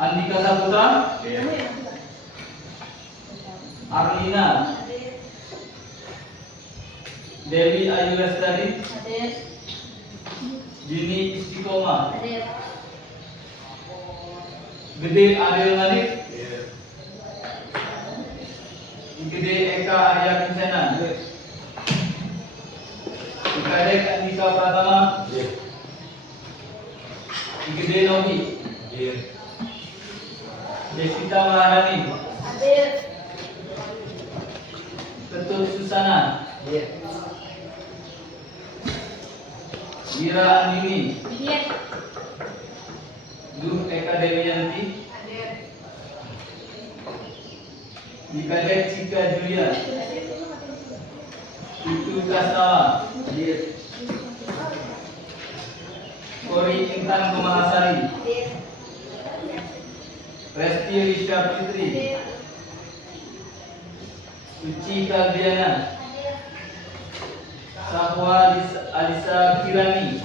Andika Saputra, Arlina, Dewi Ayu Lestari, Jini Istiqomah, Gede Ariel Malik, Gede Eka Arya Kencana, Kadek Andika Pratama, Gede Novi, Jessica Maharani, Ketut Susana, Ira Andini, Duh Eka Dewiyanti, Dikadek Cika Julia, Itu Kasnawa, Kori Intan Kumalasari, Resti Rizka Putri, Suci Kaldiana, Sahwa Alisa Kirani,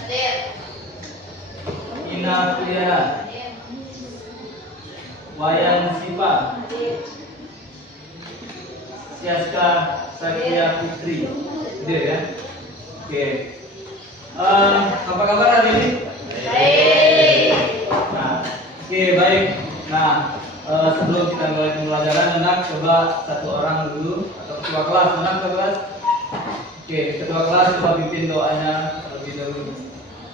Ina Kuliana, Wayan Sipa, Siaska Sakia Putri. Dia ya. Oke. Apa kabar hari ini? Baik. Nah, oke baik. Nah, sebelum kita mulai pembelajaran, anak coba satu orang dulu atau ketua kelas, anak ketua kelas. Oke, ketua kelas coba pimpin doanya terlebih dahulu.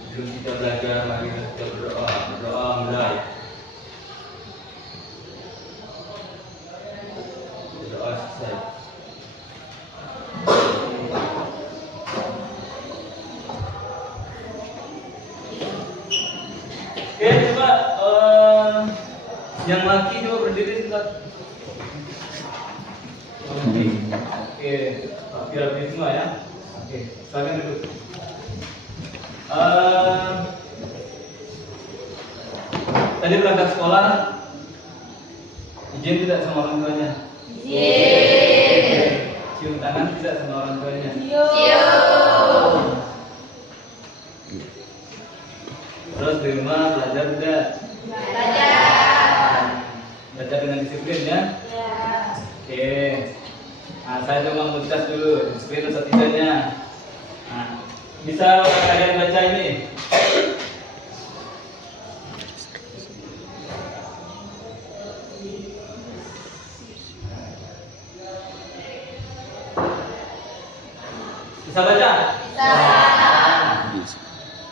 Sebelum kita belajar, mari kita berdoa. Berdoa mulai. Berdoa selesai. Oke, coba yang laki coba berdiri sebentar. Oke, rapi-rapi semua ya. Oke, silakan duduk. Tadi berangkat sekolah, izin tidak sama orang tuanya? Izin. Cium tangan tidak sama orang tuanya? Cium. Terus di rumah belajar tidak? Belajar dengan disiplin ya? Oke. Nah, saya coba mengucap dulu disiplin atau tidaknya. Nah, bisa kalian baca ini? Bisa baca?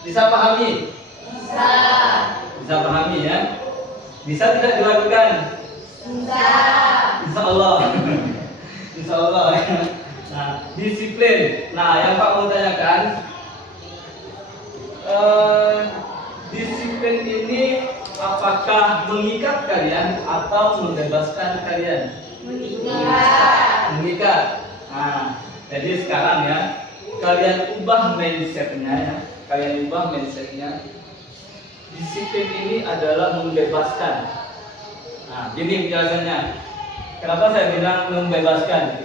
Bisa pahami? Bisa pahami ya? Bisa tidak dilakukan? Insya Allah. Insya Allah ya. Nah, disiplin. Nah, yang Pak mau tanyakan, disiplin ini apakah mengikat kalian atau membebaskan kalian? Mengikat. Nah, jadi sekarang ya, kalian ubah mindsetnya ya. Kalian ubah mindsetnya. Disiplin ini adalah membebaskan. Nah, gini penjelasannya. Kenapa saya bilang membebaskan?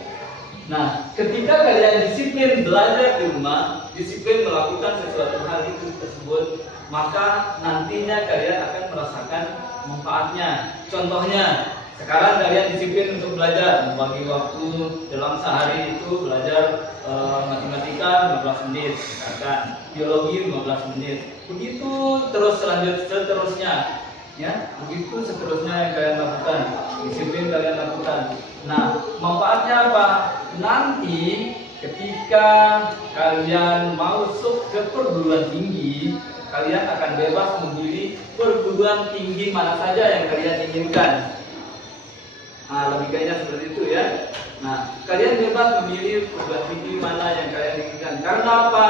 Nah, ketika kalian disiplin belajar di rumah, disiplin melakukan sesuatu hal itu tersebut, maka nantinya kalian akan merasakan manfaatnya. Contohnya, sekarang kalian disiplin untuk belajar, membagi waktu dalam sehari itu belajar matematika 15 menit, misalkan biologi 15 menit. Begitu terus seterusnya, ya, begitu seterusnya yang kalian lakukan, disiplin kalian lakukan. Nah, manfaatnya apa? Nanti ketika kalian masuk ke perguruan tinggi, kalian akan bebas memilih perguruan tinggi mana saja yang kalian inginkan. Nah, logikanya seperti itu ya. Nah, kalian bebas memilih perguruan tinggi mana yang kalian inginkan. Karena apa?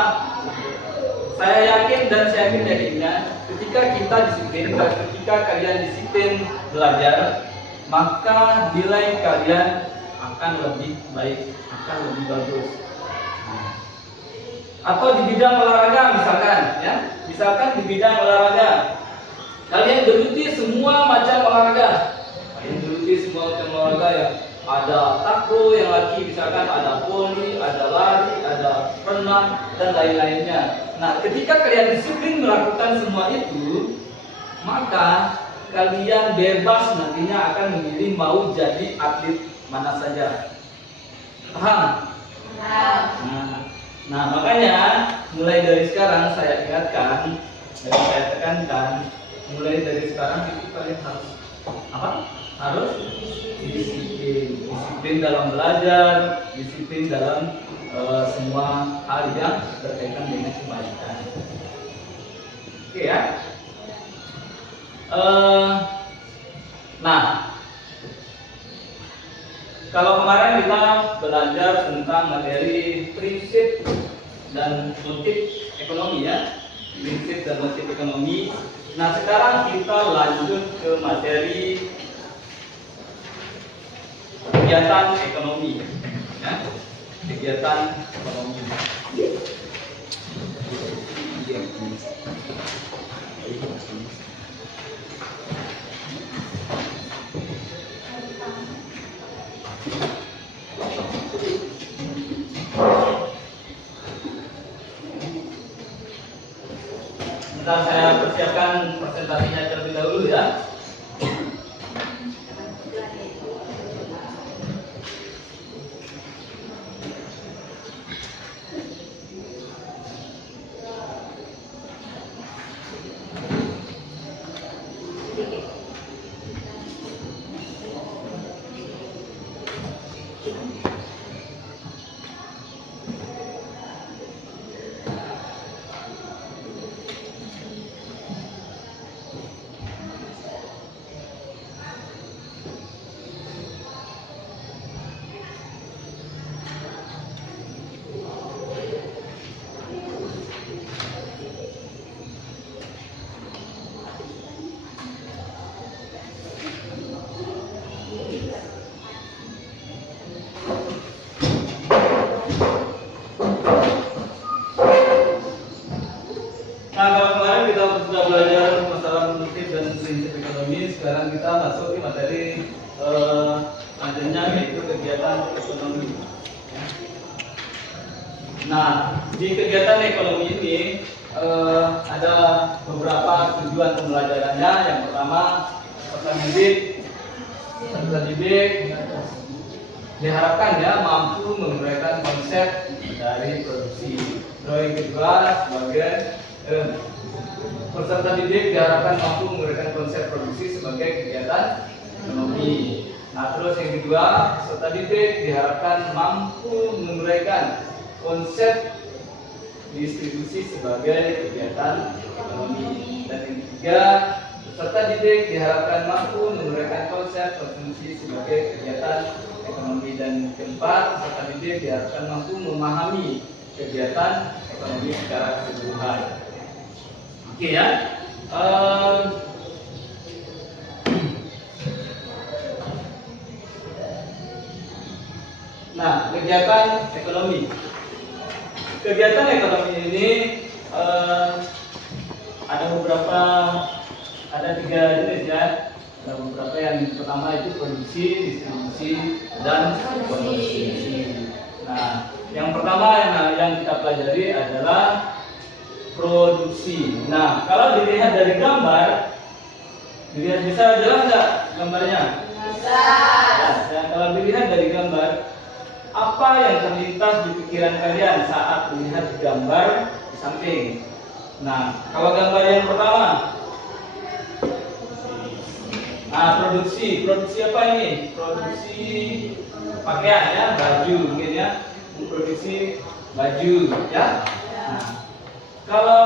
Saya yakin dan saya yakinnya ketika kita disiplin, ketika kalian disiplin belajar, maka nilai kalian akan lebih baik, akan lebih bagus. Atau di bidang olahraga misalkan, ya, misalkan di bidang olahraga, kalian geluti semua macam olahraga. Kalian geluti semua macam olahraga ya. Ada takraw yang laki, misalkan ada voli, ada lari, ada renang dan lain-lainnya. Nah, ketika kalian disiplin melakukan semua itu, maka kalian bebas nantinya akan memilih mau jadi atlet mana saja. Paham? Nah, makanya mulai dari sekarang saya ingatkan dan saya tekankan, mulai dari sekarang itu kalian harus apa? Harus disiplin dalam belajar, disiplin dalam semua hal yang berkaitan dengan kebaikan. Oke ya. Nah, kalau kemarin kita belajar tentang materi prinsip dan motif ekonomi ya, prinsip dan motif ekonomi. Nah, sekarang kita lanjut ke materi kegiatan ekonomi, ya, kegiatan ekonomi. Sebentar saya persiapkan presentasinya terlebih dahulu ya. Nah, kalau kemarin kita sudah belajar masalah motif dan prinsip ekonomi, sekarang kita masuk ke materi selanjutnya yaitu kegiatan ekonomi. Nah, di kegiatan ekonomi ini ada beberapa tujuan pembelajarannya. Yang pertama, peserta didik diharapkan ya mampu menguraikan konsep dari produksi. Terus yang kedua, sebagai peserta didik diharapkan mampu menguraikan konsep produksi sebagai kegiatan ekonomi. Nah, terus yang kedua, peserta didik diharapkan mampu menguraikan konsep distribusi sebagai kegiatan ekonomi. Dan yang ketiga, peserta didik diharapkan mampu menguraikan konsep konsumsi sebagai kegiatan ekonomi. Dan keempat, peserta didik diharapkan mampu memahami kegiatan ekonomi secara keseluruhan. Oke ya. Nah, kegiatan ekonomi. Kegiatan ekonomi ini ada tiga jenis ya. Ada beberapa, yang pertama itu produksi, distribusi, dan konsumsi. Nah, yang pertama yang kita pelajari adalah produksi. Nah, kalau dilihat dari gambar, bisa jelas nggak gambarnya? Bisa. Ya, kalau dilihat dari gambar, apa yang terlintas di pikiran kalian saat melihat gambar di samping? Nah, kalau gambar yang pertama, produksi apa ini? Produksi pakaian ya, baju mungkin ya, produksi baju ya. Nah, kalau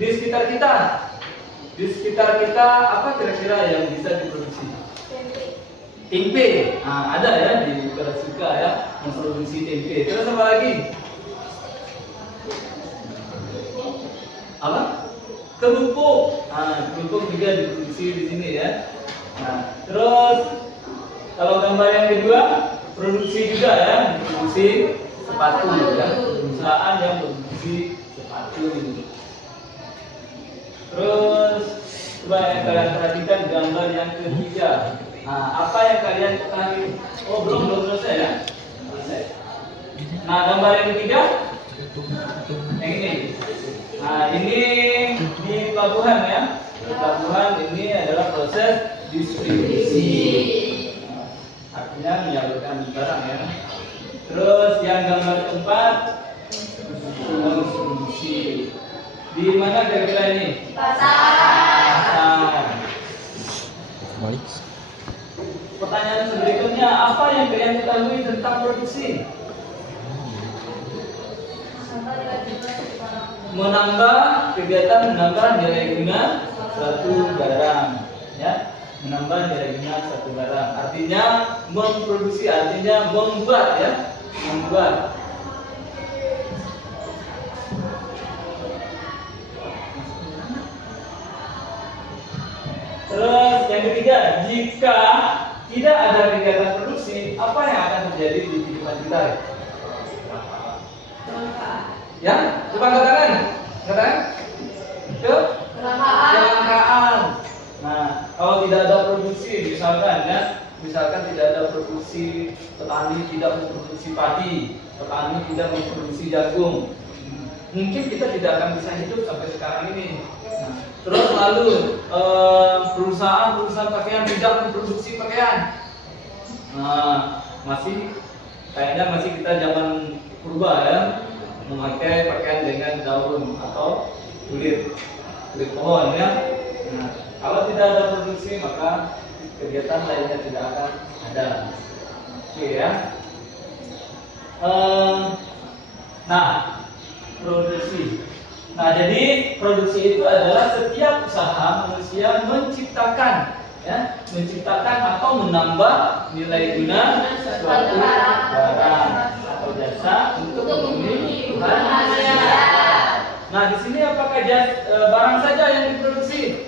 di sekitar kita apa kira-kira yang bisa diproduksi? Tempe. Nah, ada ya di Kalasuka ya memproduksi tempe. Terus apa lagi? Apa? Kerupuk. Kerupuk juga diproduksi di sini ya. Nah, terus kalau gambar yang kedua, produksi juga ya, produksi sepatu ya, perusahaan yang produksi sepatu. Terus coba kalian perhatikan gambar yang ketiga. Apa yang kalian ketahui? Oh, belum selesai ya? Selesai. Nah, gambar yang ketiga, yang ini. Nah, ini di pelabuhan ya, pelabuhan ini adalah proses distribusi. Nah, artinya menyalurkan barang ya. Terus yang gambar keempat, konsumsi. Di mana kira-kira ini? Pasar. Baik. Pertanyaan berikutnya, apa yang kalian ketahui tentang produksi? Kegiatan menambah nilai guna suatu barang, ya, menambah nilai guna suatu barang. Artinya memproduksi, artinya membuat, ya, membuat. Terus yang ketiga, jika tidak ada kegiatan produksi, apa yang akan terjadi di kehidupan kita? Ya, coba katakan, itu kelangkaan. Nah, kalau tidak ada produksi, misalkan tidak ada produksi, petani tidak memproduksi padi, petani tidak memproduksi jagung, mungkin kita tidak akan bisa hidup sampai sekarang ini. Nah, terus lalu perusahaan pakaian tidak memproduksi pakaian. Nah, kayaknya masih kita zaman purba ya, memakai pakaian dengan daun atau kulit pohon ya. Nah, kalau tidak ada produksi maka kegiatan lainnya tidak akan ada. Oke ya. Nah, produksi. Nah, jadi produksi itu adalah setiap usaha manusia menciptakan atau menambah nilai guna suatu barang atau jasa untuk memenuhi kebutuhan manusia. Nah, di sini apakah barang saja yang diproduksi?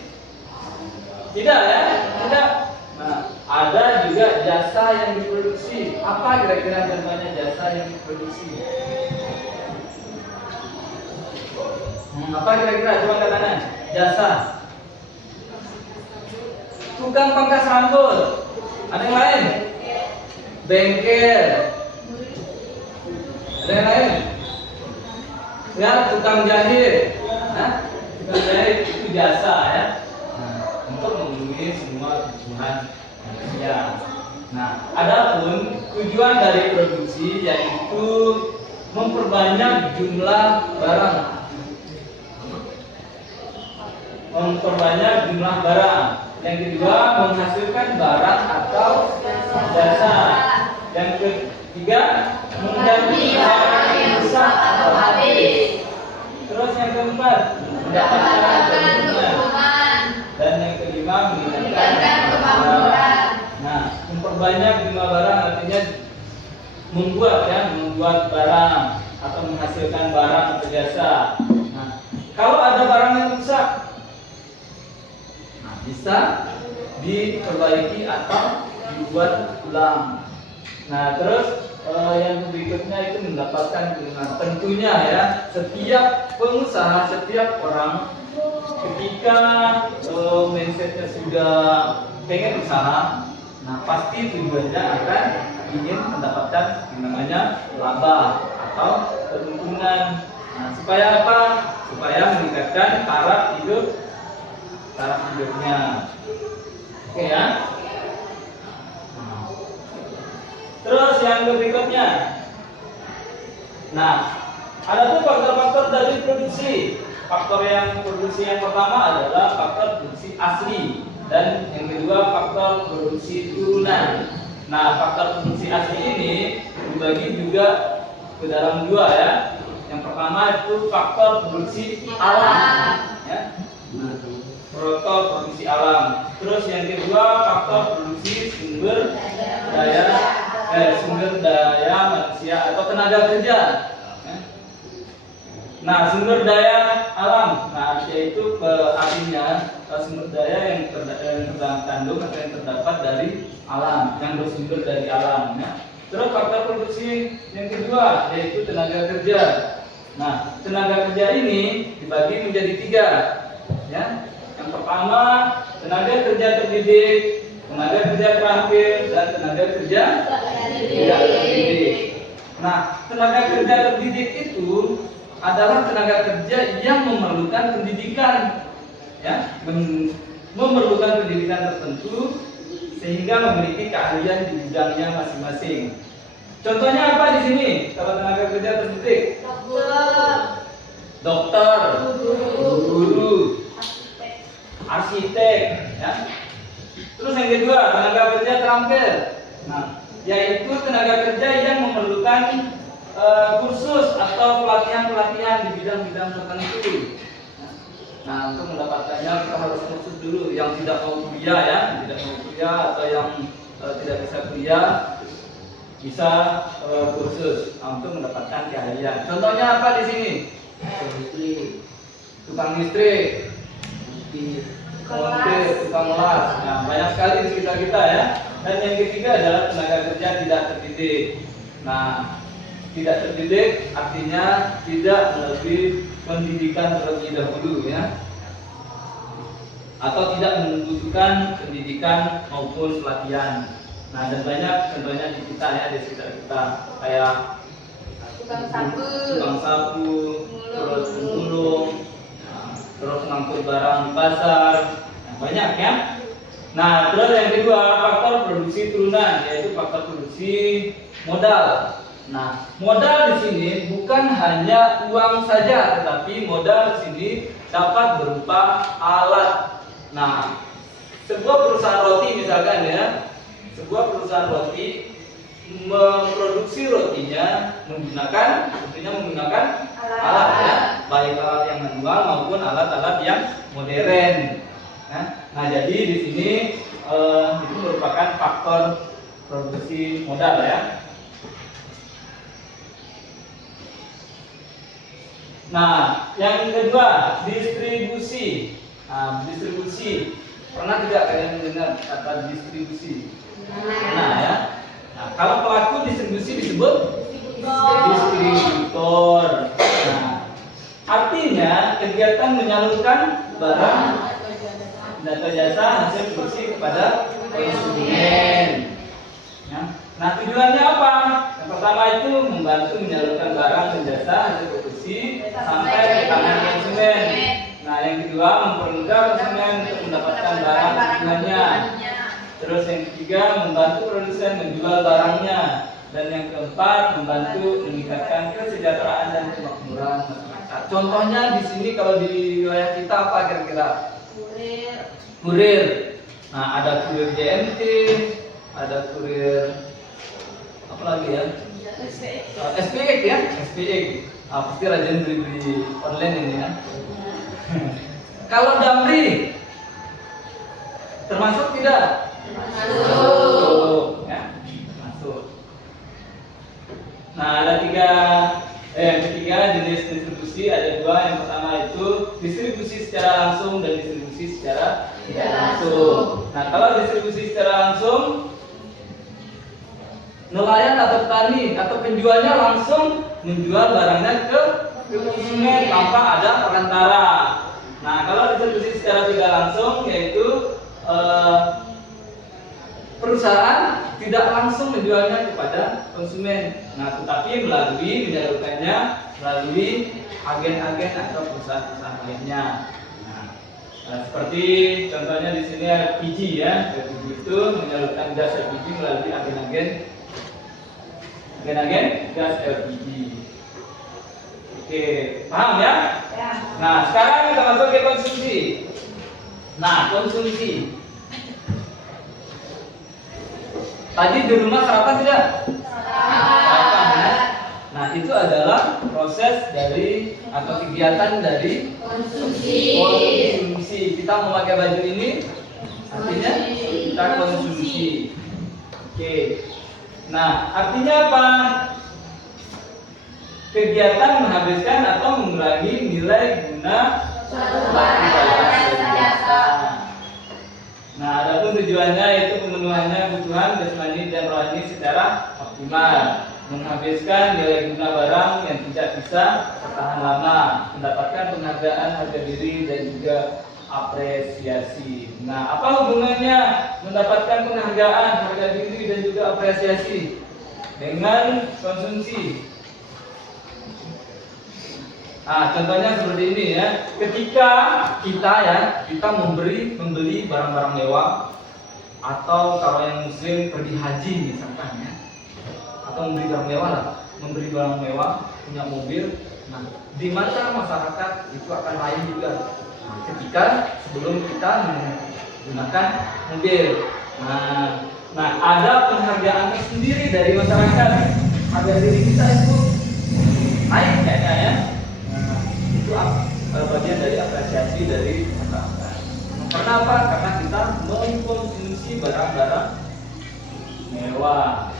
Tidak ya, tidak. Nah, ada juga jasa yang diproduksi. Apa kira-kira contohnya jasa yang diproduksi? Apa kira-kira? Coba katakan. Jasa. Tukang pangkas rambut. Ada yang lain? Bengkel. Ada yang lain? Ya, tukang jahit. Nah, tukang jahit itu jasa ya. Nah, untuk memenuhi semua kebutuhan manusia. Nah, adapun tujuan dari produksi yaitu memperbanyak jumlah barang. Yang kedua, menghasilkan barang atau jasa. Yang ketiga, mengganti barang yang rusak atau habis. Terus yang keempat, mendapatkan keuntungan. Dan yang kelima, meningkatkan kemakmuran. Nah, memperbanyak jumlah barang artinya membuat barang atau menghasilkan barang atau jasa. Nah, kalau ada barang yang rusak, bisa diperbaiki atau dibuat ulang. Nah, terus yang berikutnya itu mendapatkan keuntungan. Tentunya ya, setiap pengusaha, setiap orang ketika mindsetnya sudah pengen usaha, nah pasti tujuannya akan ingin mendapatkan yang namanya laba atau keuntungan. Nah, supaya apa? Supaya meningkatkan taraf hidupnya. Oke ya. Terus yang berikutnya. Nah, ada tuh faktor-faktor dari produksi. Faktor yang produksi yang pertama adalah faktor produksi asli dan yang kedua faktor produksi turunan. Nah, faktor produksi asli ini dibagi juga ke dalam dua ya. Yang pertama itu faktor produksi alam ya. Faktor produksi alam. Terus yang kedua faktor produksi sumber daya manusia atau tenaga kerja. Nah, sumber daya alam. Nah, yaitu artinya sumber daya yang terkandung atau yang terdapat dari alam, yang bersumber dari alam. Ya. Terus faktor produksi yang kedua yaitu tenaga kerja. Nah, tenaga kerja ini dibagi menjadi tiga. Ya. Yang pertama, tenaga kerja terdidik, tenaga kerja terampil, dan tenaga kerja tidak terdidik. Nah, tenaga kerja terdidik itu adalah tenaga kerja yang memerlukan pendidikan. ya, memerlukan pendidikan tertentu sehingga memiliki keahlian di bidangnya masing-masing. Contohnya apa di sini? Kalau tenaga kerja terdidik, dokter, guru, arsitek, ya. Terus yang kedua, tenaga kerja terampil. Nah, yaitu tenaga kerja yang memerlukan kursus atau pelatihan-pelatihan di bidang-bidang tertentu. Nah, untuk mendapatkannya kita harus kursus dulu. Yang tidak mau kuliah ya, tidak mau kuliah atau yang tidak bisa kuliah bisa kursus untuk mendapatkan keahlian. Contohnya apa di sini? Tukang listrik, montir, tukang las. Nah, banyak sekali di sekitar kita ya. Dan yang ketiga adalah tenaga kerja tidak terdidik. Nah, tidak terdidik artinya tidak melalui pendidikan terlebih dahulu ya, atau tidak membutuhkan pendidikan maupun pelatihan. Nah, dan banyak contohnya di kita ya, di sekitar kita, kayak tukang sapu, terus pemulung, terus ngangkut barang di pasar. Nah, banyak ya. Nah, terus yang kedua, faktor produksi turunan, yaitu faktor produksi modal. Nah, modal di sini bukan hanya uang saja, tetapi modal di sini dapat berupa alat. Nah, sebuah perusahaan roti misalkan ya, sebuah perusahaan roti memproduksi rotinya tentunya menggunakan alat ya, baik alat yang manual maupun alat-alat yang modern. Nah, jadi di sini itu merupakan faktor produksi modal ya. Nah, yang kedua, distribusi. Nah, distribusi. Pernah tidak kalian mendengar kata distribusi? Nah, ya. Nah, kalau pelaku distribusi disebut distributor. Nah, artinya kegiatan menyalurkan barang dan jasa hasil produksi kepada konsumen. Ya. Nah, tujuannya apa? Yang pertama itu membantu menyalurkan barang dan jasa hasil produksi sampai ke tangan konsumen. Nah, yang kedua mempermudah konsumen untuk mendapatkan barang tujuannya. Terus yang ketiga membantu produsen menjual barangnya. Dan yang keempat membantu meningkatkan kesejahteraan dan kemakmuran masyarakat. Contohnya di sini kalau di wilayah kita apa kira-kira? Kurir. Nah, ada kurir JNT, ada kurir apa lagi ya? SPX ya, SPX. Pasti rajin beli online ini ya. Kalau Damri termasuk tidak? Masuk. Ya, masuk. Nah, ada ketiga jenis distribusi, ada dua. Yang pertama itu distribusi secara langsung dan distribusi secara tidak langsung. Nah, kalau distribusi secara langsung, nelayan atau petani atau penjualnya langsung menjual barangnya ke konsumen tanpa ada perantara. Nah, kalau distribusi secara tidak langsung yaitu perusahaan tidak langsung menjualnya kepada konsumen. Nah, tetapi menyalurkannya melalui agen-agen atau perusahaan-perusahaan lainnya. Nah, seperti contohnya di sini LPG ya, LPG itu menyalurkan gas LPG melalui agen-agen gas LPG. Oke, paham ya? Ya. Nah, sekarang kita masuk ke konsumsi. Nah, konsumsi. Tadi di rumah sarapan tidak? Sarapan ya. Nah, itu adalah proses dari atau kegiatan dari konsumsi. Kita memakai baju ini artinya kita konsumsi. Oke. Nah, artinya apa? Kegiatan menghabiskan atau mengurangi nilai guna suatu barang dan jasa. Nah, adapun tujuannya yaitu pemenuhannya kebutuhan jasmani dan rohani secara optimal, menghabiskan nilai guna barang yang tidak bisa bertahan lama, mendapatkan penghargaan harga diri dan juga apresiasi. Nah, apa hubungannya mendapatkan penghargaan harga diri dan juga apresiasi dengan konsumsi? Nah, contohnya seperti ini ya. Ketika kita membeli barang-barang mewah, atau kalau yang muslim pergi haji misalkan ya, atau membeli barang mewah lah, membeli barang mewah, punya mobil. Nah, di mata masyarakat itu akan lain juga ketika sebelum kita menggunakan mobil. Nah, ada penghargaan tersendiri dari masyarakat. Harga diri kita itu naik kayaknya ya. Nah, itu bagian dari apresiasi dari masyarakat. Karena apa? Karena kita mengkonsumsi barang-barang mewah.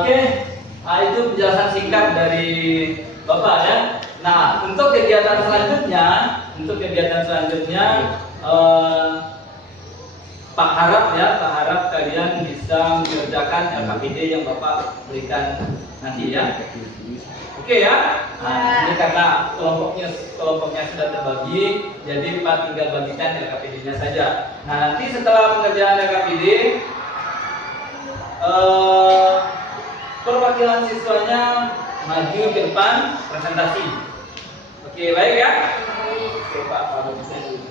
Oke. Itu penjelasan singkat dari Bapak ya. Nah, untuk kegiatan selanjutnya, Pak harap kalian bisa mengerjakan LKPD yang Bapak berikan nanti ya. Oke ya. Nah, ini karena kelompoknya sudah terbagi, jadi Pak tinggal bagikan LKPD-nya saja. Nah, nanti setelah pengerjaan LKPD, perwakilan siswanya maju ke depan presentasi. Oke, baik ya? Oke, Pak bisa dulu.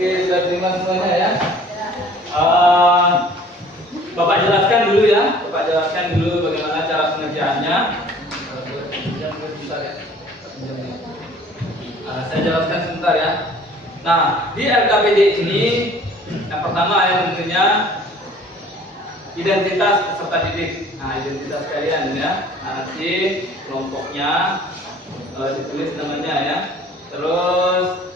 Oke, sudah terima semuanya ya. Bapak jelaskan dulu bagaimana cara pengerjaannya. Saya jelaskan sebentar ya. Nah, di LKPD ini yang pertama ya tentunya identitas peserta didik. Nah, identitas kalian ya. Nah, nanti kelompoknya ditulis namanya ya. Terus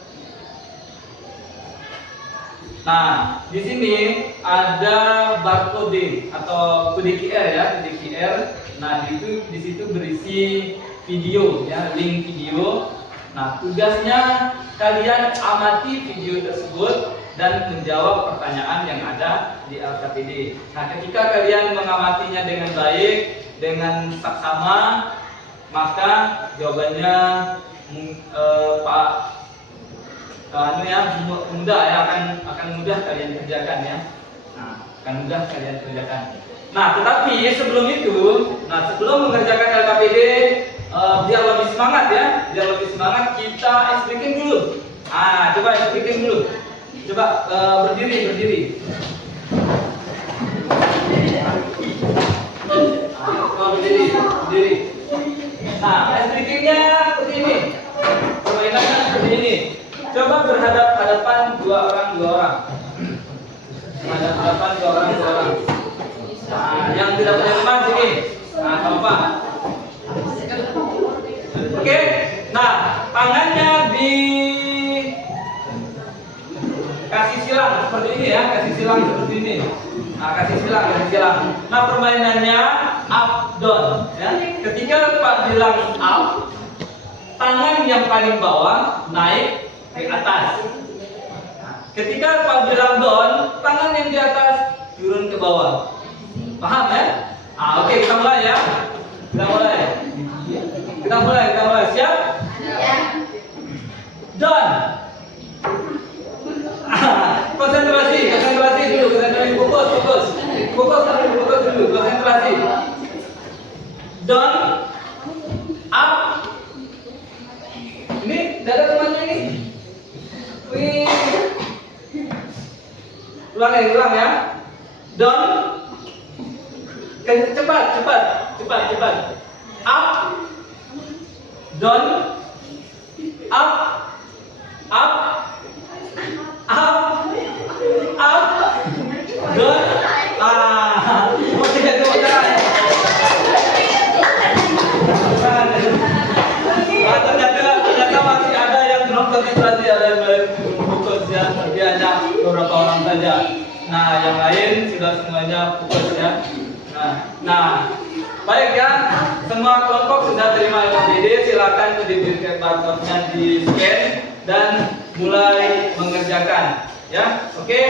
nah, di sini ada barcode atau kode QR ya, kode QR. Nah, di situ berisi video ya, link video. Nah, tugasnya kalian amati video tersebut dan menjawab pertanyaan yang ada di LKPD. Nah, ketika kalian mengamatinya dengan baik, dengan saksama, maka jawabannya Pak mudah ya, akan mudah kalian kerjakan ya. Nah, tetapi sebelum mengerjakan LKPD, biar lebih semangat kita speaking dulu. Coba speaking dulu. Coba berdiri. Berdiri. Nah, speakingnya seperti ini. Permainannya seperti ini. Coba berhadapan dua orang. Nah, yang tidak punya teman sini. Nah, sama Pak. Oke. Nah, tangannya kasih silang seperti ini ya, Nah, kasih silang. Nah, permainannya up down ya. Ketika Pak bilang up, tangan yang paling bawah naik ke atas. Ketika Pak bilang down, tangan yang di atas turun ke bawah. Paham ya? Oke, kita mulai ya. Kita mulai. Siap? Ya. Down. Konsentrasi dulu. Fokus dulu. Konsentrasi. Down. Up. Ini dada temannya ini. Wih. Ulang ya. Down. Cepat. Up. Down. Up. Down. Ternyata masih ada yang belum konsentrasi, ada yang belum fokus ya. Tapi hanya beberapa orang saja. Nah, yang lain sudah semuanya fokus ya. Nah, baik ya. semua kelompok sudah terima LKPD, silakan kediplomat barcode-nya di scan dan mulai mengerjakan. Ya, oke,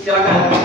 silakan.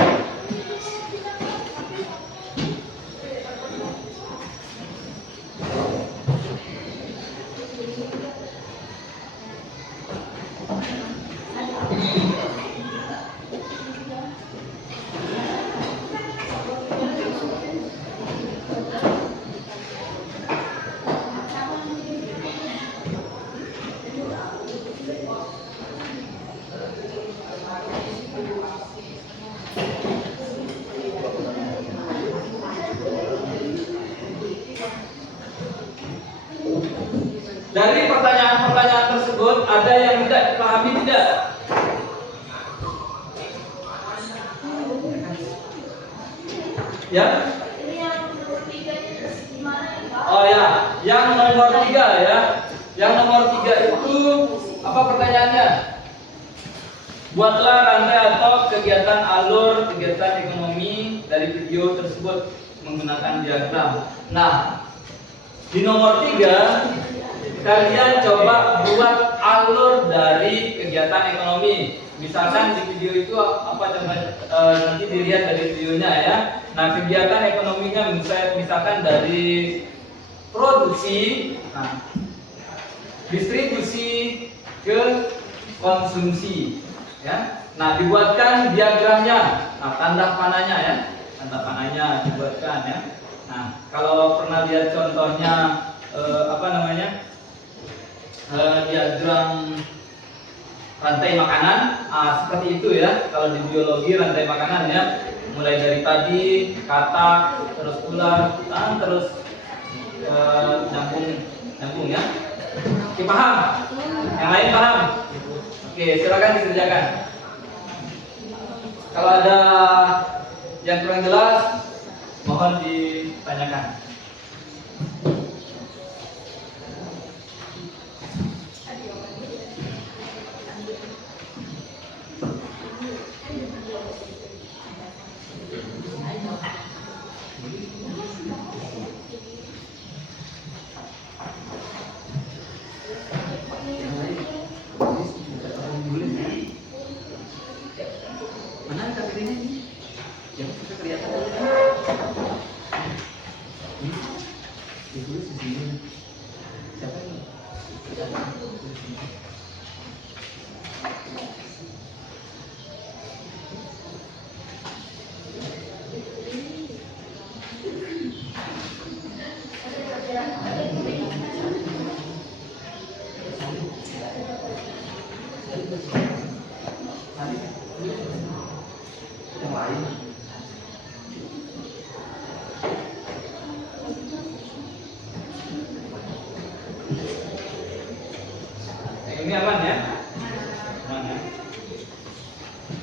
Dari pertanyaan-pertanyaan tersebut ada yang tidak dipahami tidak? Ya? Oh ya, yang nomor 3 ya. Yang nomor 3 itu apa pertanyaannya? Buatlah rantai atau kegiatan alur kegiatan ekonomi dari video tersebut menggunakan diagram. Nah, di nomor 3 kalian coba buat alur dari kegiatan ekonomi. Misalkan di video itu apa coba nanti dilihat dari videonya ya. Nah, kegiatan ekonominya misalkan dari produksi, nah, distribusi ke konsumsi, ya. Nah, dibuatkan diagramnya, nah, tanda panahnya ya, tanda panahnya dibuatkan ya. Nah, kalau pernah lihat contohnya diagram rantai makanan, seperti itu ya. Kalau di biologi rantai makanan ya, mulai dari tadi kata, terus ular, terus nyambung ya. Oke, paham? Yang lain paham? Oke, silakan dikerjakan. Kalau ada yang kurang jelas, mohon ditanyakan. Mana KTP-nya ini? Yang sudah kelihatan ini ditulis di sini. Siapa ini? Yang lain. Ini aman ya? Aman ya?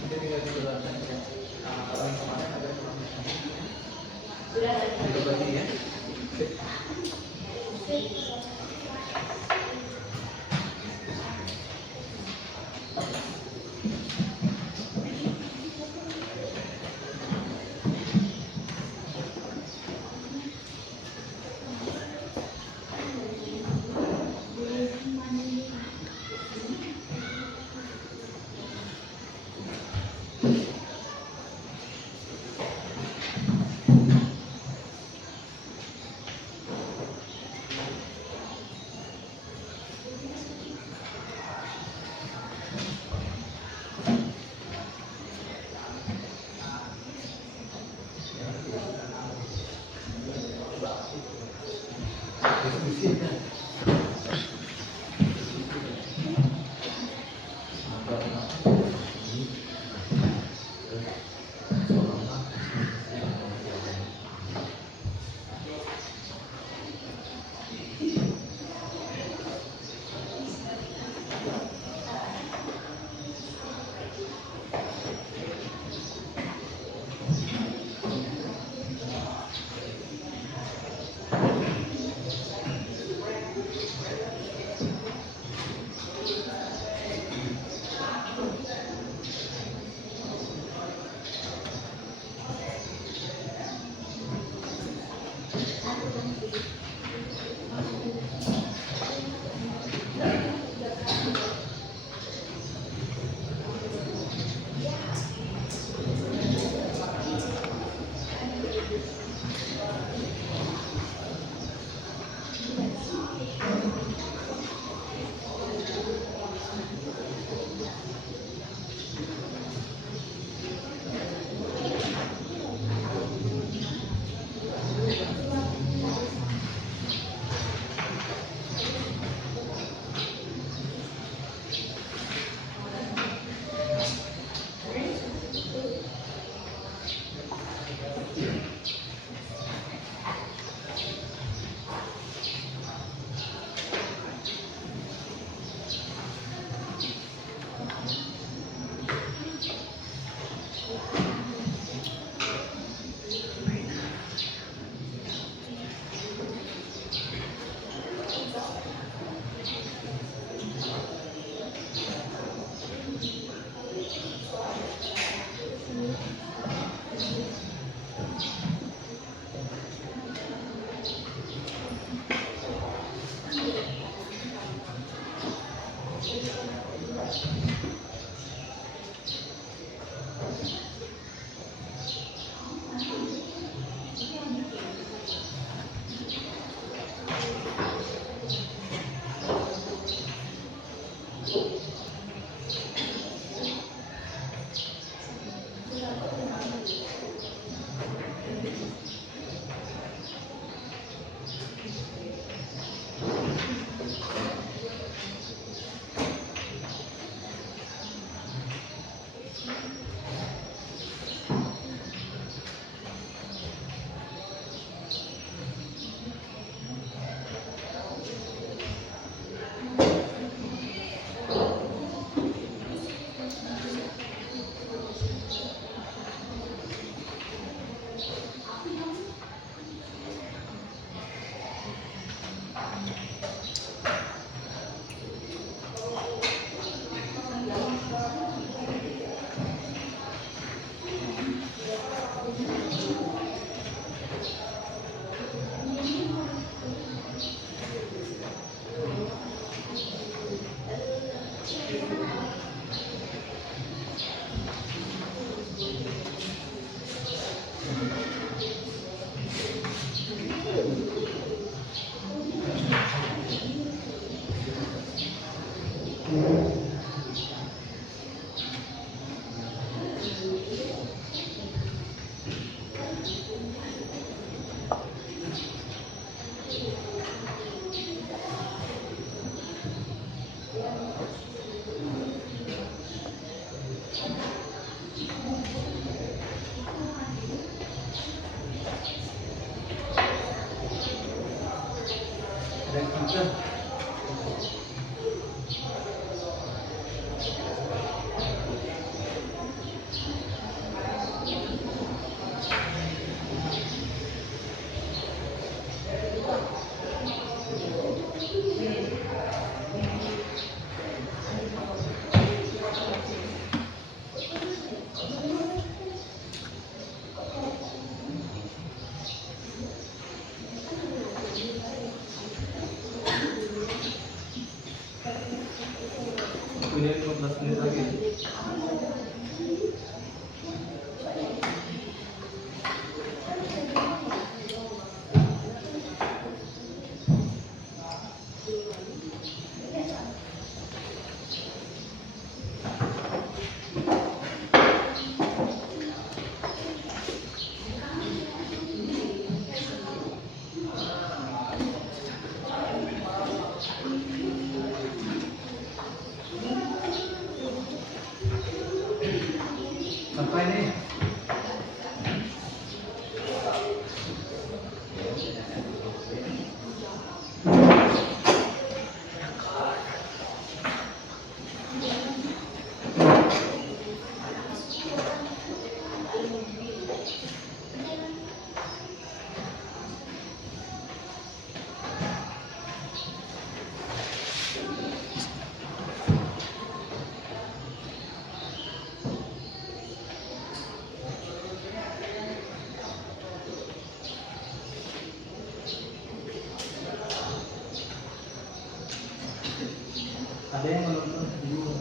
Jadi tinggal dijelaskan ya. Kalau yang kemarin ada sudah ya. Dan kita punya 15 menit lagi. Sampai nih. Ada yang menonton dulu.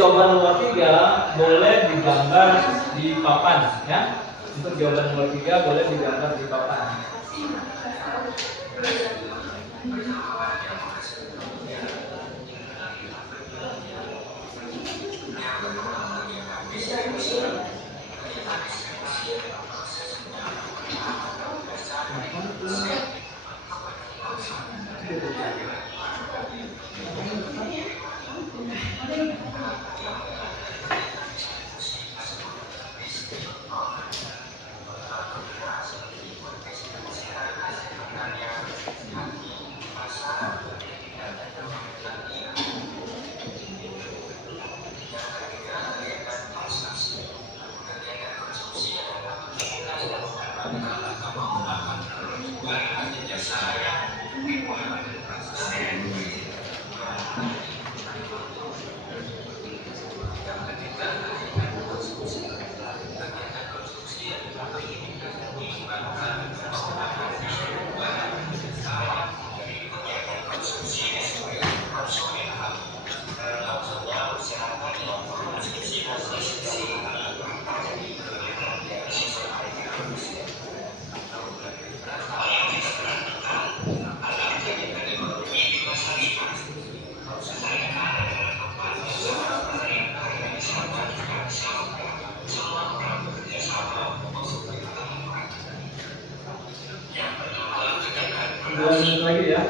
jawaban nomor 3 boleh digambar di papan ya. Untuk jawaban nomor 3 boleh digambar di papan. Dua menit lagi ya.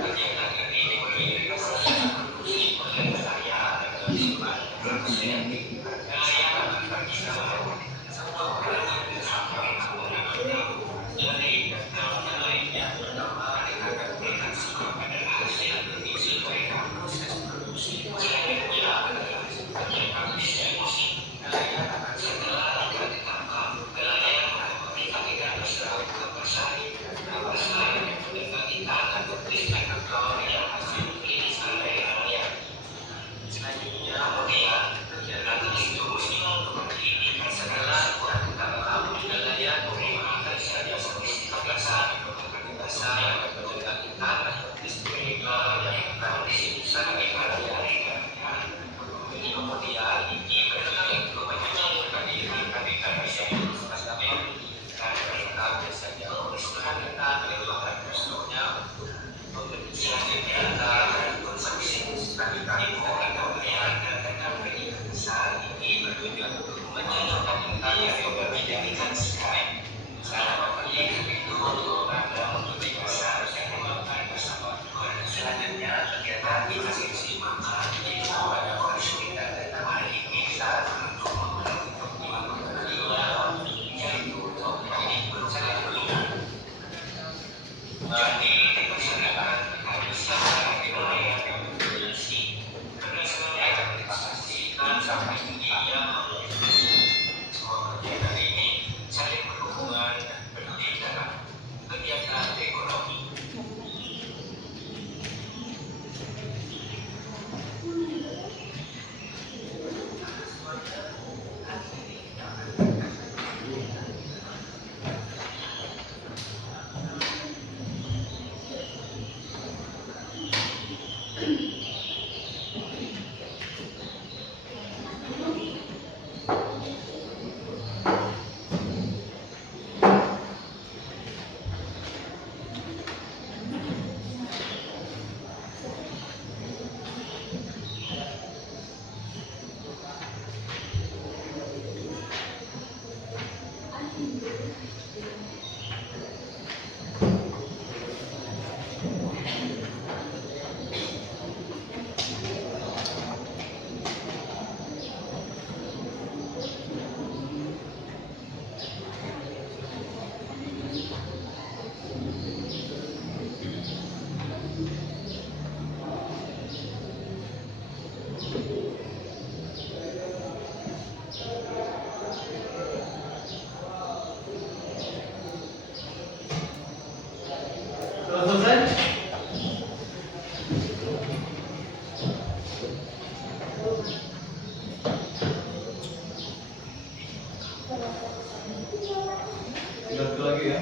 Satu lagi ya.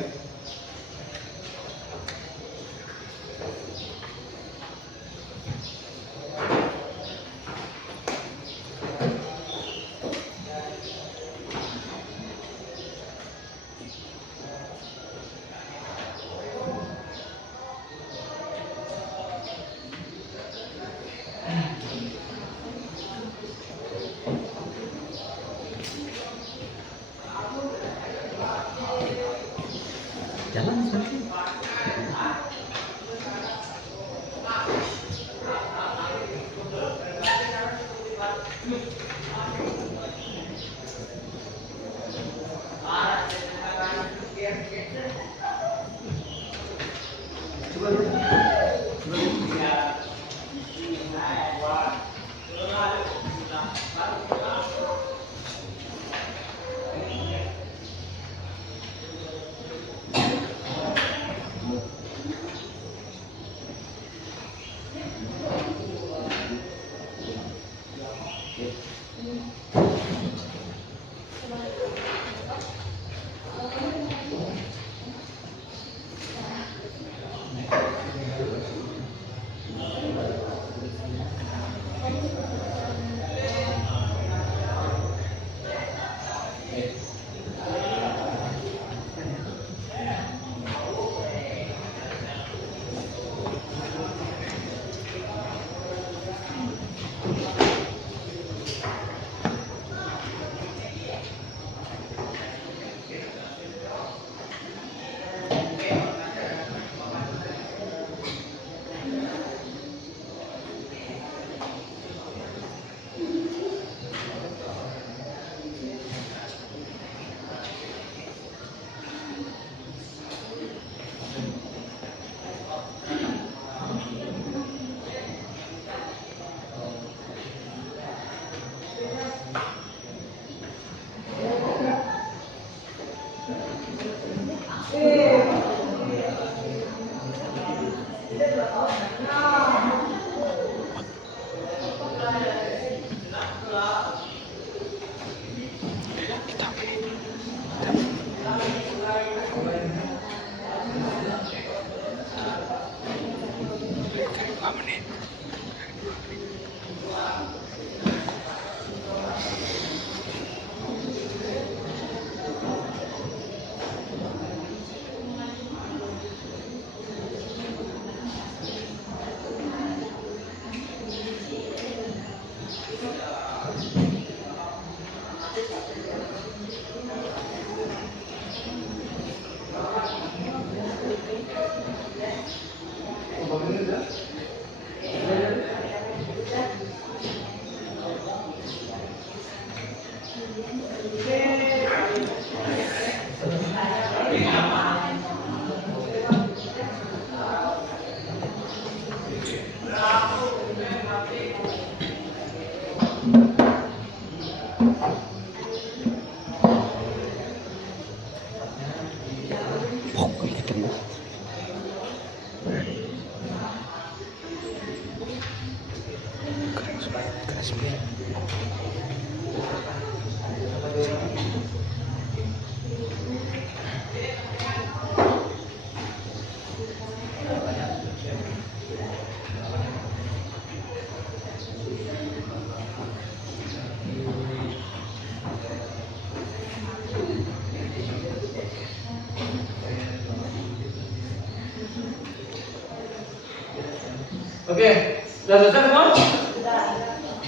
Sudah selesai semua?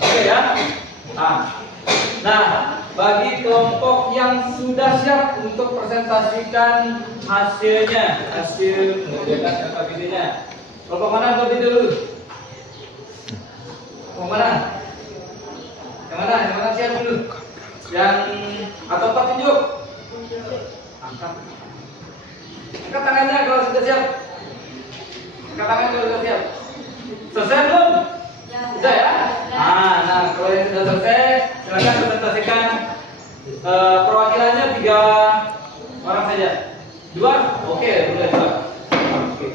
Oke ya. Nah, bagi kelompok yang sudah siap untuk presentasikan hasil mengerjakan LKPD-nya. Kelompok mana berarti dulu? Kelompok mana? Yang mana siap dulu? Yang atau Pak tunjuk? Angkat. Angkat tangannya kalau sudah siap. Angkat tangan kalau sudah siap. Selesai belum? Sudah ya? Nah, kalau yang sudah selesai, silakan presentasikan perwakilannya 3 orang saja. 2? Oke, boleh 2. Oke.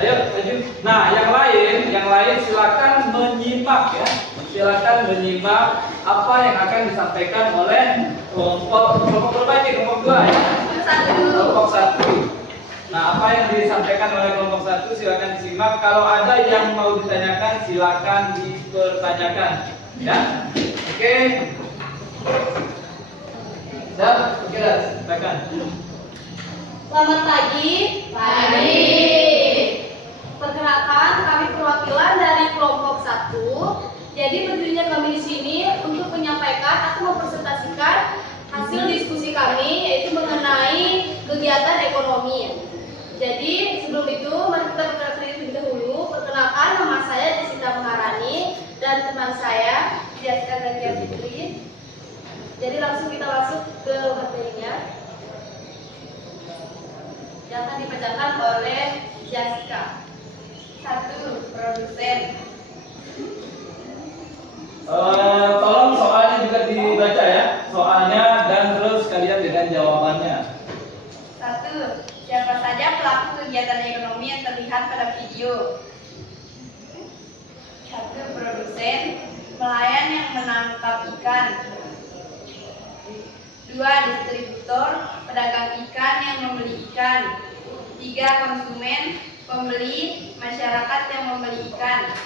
Ayo, lanjut. Nah, yang lain silakan menyimak ya. Silakan menyimak apa yang akan disampaikan oleh kelompok berapa ini? Kelompok 2 ya? Kelompok 1. Nah, apa yang disampaikan oleh kelompok 1 silakan disimak. Kalau ada yang mau ditanyakan silakan dipertanyakan. Ya, oke. Siap? Oke, silakan. Selamat pagi. Pagi. Perkenalkan, kami perwakilan dari kelompok 1. Jadi berdirinya kami di sini untuk menyampaikan atau mempresentasikan hasil diskusi kami, yaitu mengenai kegiatan ekonomi. Jadi sebelum itu mari kita perkenalkan terlebih dahulu. Perkenalkan, nama saya Jessica Maharani dan teman saya Jessica Zakia Fitri. Jadi langsung kita masuk ke materinya yang akan dibacakan oleh Jessica. 1. Produsen. Tolong soalnya juga dibaca ya, soalnya dan terus kalian dengan jawabannya. 1. Siapa saja pelaku kegiatan ekonomi yang terlihat pada video? 1. Produsen, nelayan yang menangkap ikan. 2. Distributor, pedagang ikan yang membeli ikan. 3. Konsumen, pembeli, masyarakat yang membeli ikan.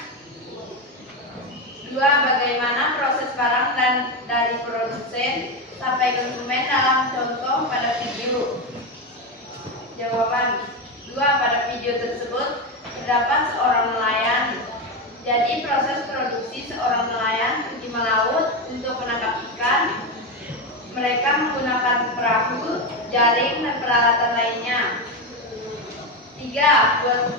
2. Bagaimana proses barang dan dari produsen sampai konsumen dalam contoh pada video? Jawaban. 2. Pada video tersebut terdapat seorang nelayan. Jadi proses produksi seorang nelayan pergi melaut untuk menangkap ikan. Mereka menggunakan perahu, jaring, dan peralatan lainnya. 3.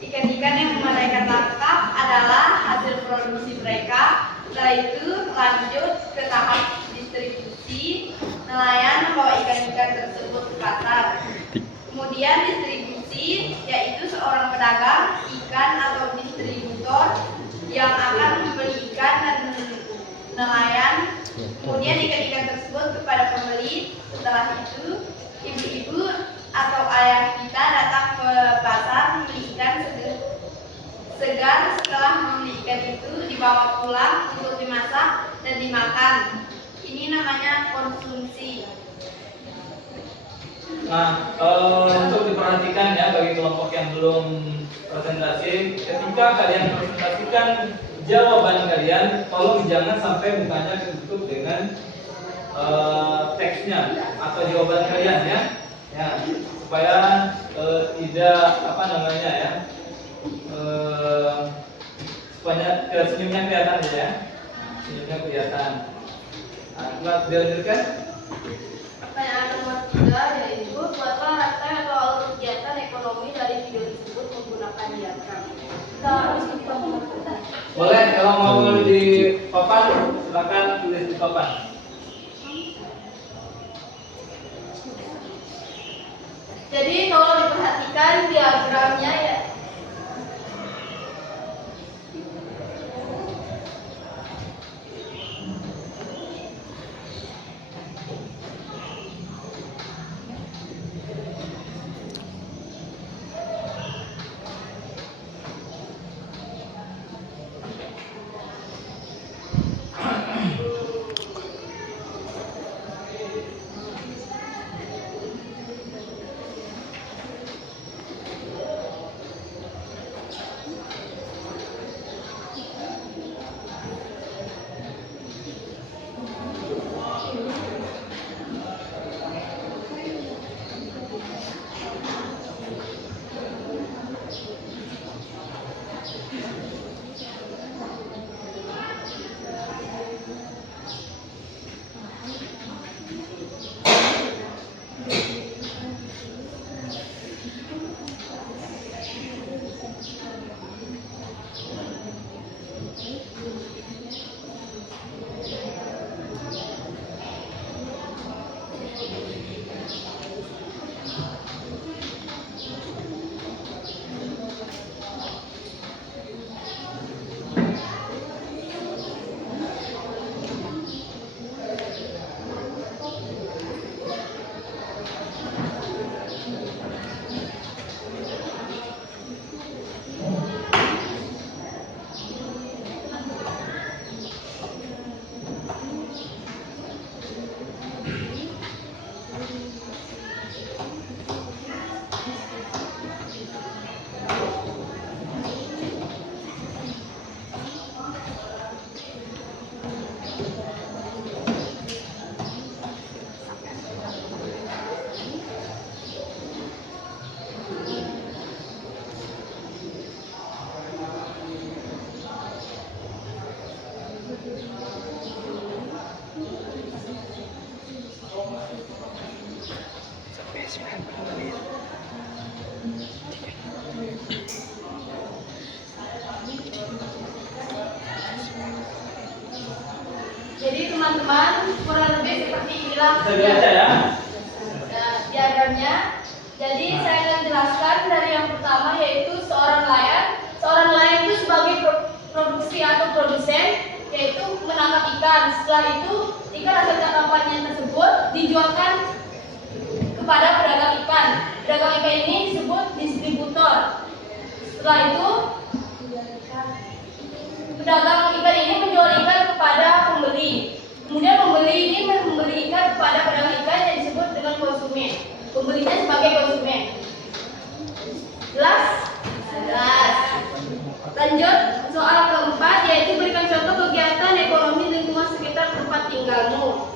Ikan-ikan yang mereka tangkap adalah hasil produksi mereka. Setelah itu lanjut ke tahap distribusi. Nelayan membawa ikan-ikan tersebut ke pasar. Kemudian distribusi, yaitu seorang pedagang ikan atau distributor yang akan membeli ikan dan nelayan. Kemudian ikan-ikan tersebut kepada pembeli. Setelah itu, ibu-ibu atau ayah kita datang ke pasar membeli ikan segar. Setelah membeli ikan itu dibawa pulang untuk dimasak dan dimakan. Ini namanya konsumsi. Nah, untuk diperhatikan ya bagi kelompok yang belum presentasi, ketika kalian presentasikan jawaban kalian, tolong jangan sampai mukanya ketutup dengan teksnya atau jawaban kalian ya, supaya tidak supaya senyumnya kelihatan ya, senyumnya kelihatan. Nah, telah dilanjutkan. Pertanyaan nomor 3 yaitu buatlah rantai atau alur kegiatan ekonomi dari video tersebut menggunakan diagram. Kita harus kita menentukan. Boleh kalau mau di papan silakan tulis di papan. Jadi kalau diperhatikan diagramnya ya. Jadi teman-teman kurang lebih seperti inilah Bisa dibaca ya. diagramnya. Jadi saya akan jelaskan dari yang pertama yaitu seorang nelayan. Seorang nelayan itu sebagai produksi atau produsen yaitu menangkap ikan. Setelah itu ikan hasil tangkapannya tersebut dijualkan kepada pedagang ikan. Pedagang ikan ini disebut distributor. Setelah itu pedagang ikan ini menjual ikan kepada pembeli. Kemudian pembeli ini membeli ikan kepada pedagang ikan yang disebut dengan konsumen. Pembelinya sebagai konsumen. Jelas? Jelas. Lanjut soal keempat yaitu berikan contoh kegiatan ekonomi lingkungan sekitar tempat tinggalmu.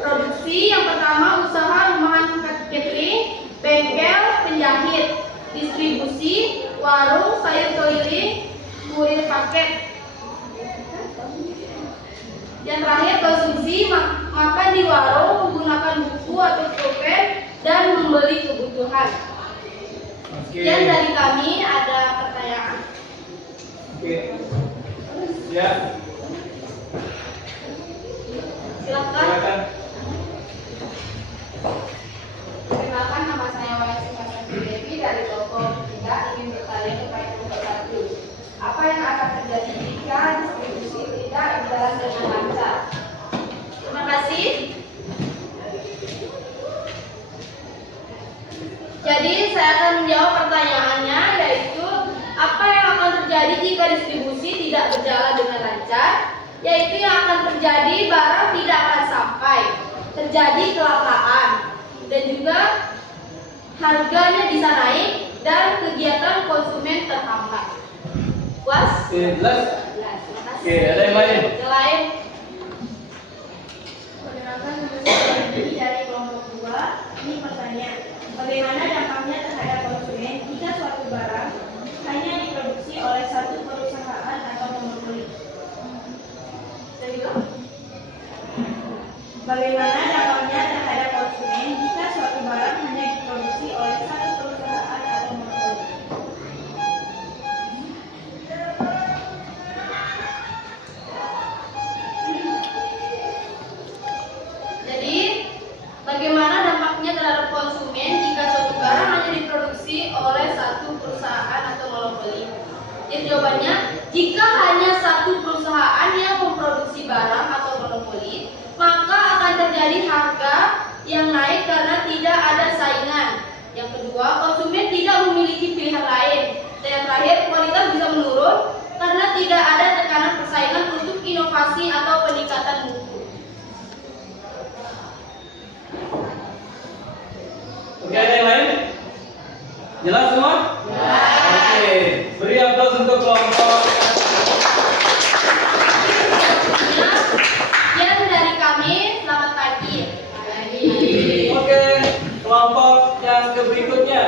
Produksi yang pertama usaha rumahan catering, bengkel, penjahit, distribusi, warung, sayur keliling, kurir paket. Yang terakhir konsumsi, makan di warung, menggunakan buku atau pulpen dan membeli kebutuhan. Sekian dari kami, ada pertanyaan? Oke. Ya, Silakan. silakan. Perkenalkan, nama saya Wayasi Devi dari kelompok 3 ingin bertanya kepada kelompok 1. Apa yang akan terjadi jika distribusi tidak berjalan dengan lancar? Terima kasih. Jadi saya akan menjawab pertanyaannya yaitu apa yang akan terjadi jika distribusi tidak berjalan dengan lancar? Yaitu yang akan terjadi barang tidak akan sampai, terjadi kelangkaan dan juga harganya bisa naik dan kegiatan konsumen terhambat. Puas? Oke, jelas. Jelas. Terima kasih. Oke, ada yang lain? Yang lain? Perkenalkan nama saya Devi dari kelompok 2. Ini pertanyaan. Bagaimana dampaknya terhadap konsumen jika suatu barang hanya diproduksi oleh satu perusahaan atau monopoli? Bagaimana dampaknya terhadap konsumen jika suatu barang hanya diproduksi oleh satu perusahaan atau monopoli? Jadi, bagaimana dampaknya terhadap konsumen jika suatu barang hanya diproduksi oleh satu perusahaan atau monopoli? Jadi jawabannya, jika hanya satu perusahaan yang memproduksi barang atau monopoli, maka akan terjadi harga yang naik karena tidak ada saingan. Yang kedua, konsumen tidak memiliki pilihan lain. Dan yang terakhir, kualitas bisa menurun karena tidak ada tekanan persaingan untuk inovasi atau peningkatan mutu. Oke, ada yang lain? Jelas semua? Oke, beri aplaus untuk kelompok. Sekian dari kami, selamat pagi. Oke, kelompok yang berikutnya.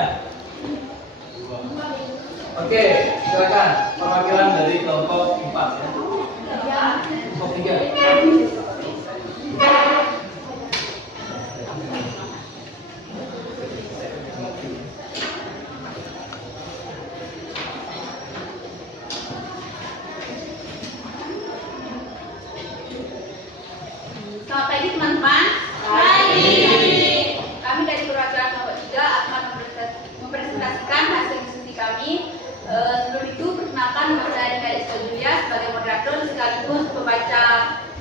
Oke, silakan perwakilan dari kelompok 4 ya. Kelompok 3. Selamat pagi teman-teman. Pagi. Kami dari perwakilan kelompok 3 akan mempresentasikan hasil diskusi kami. Sebelum itu perkenalkan nama saya Nika Iska Julia sebagai moderator sekaligus pembaca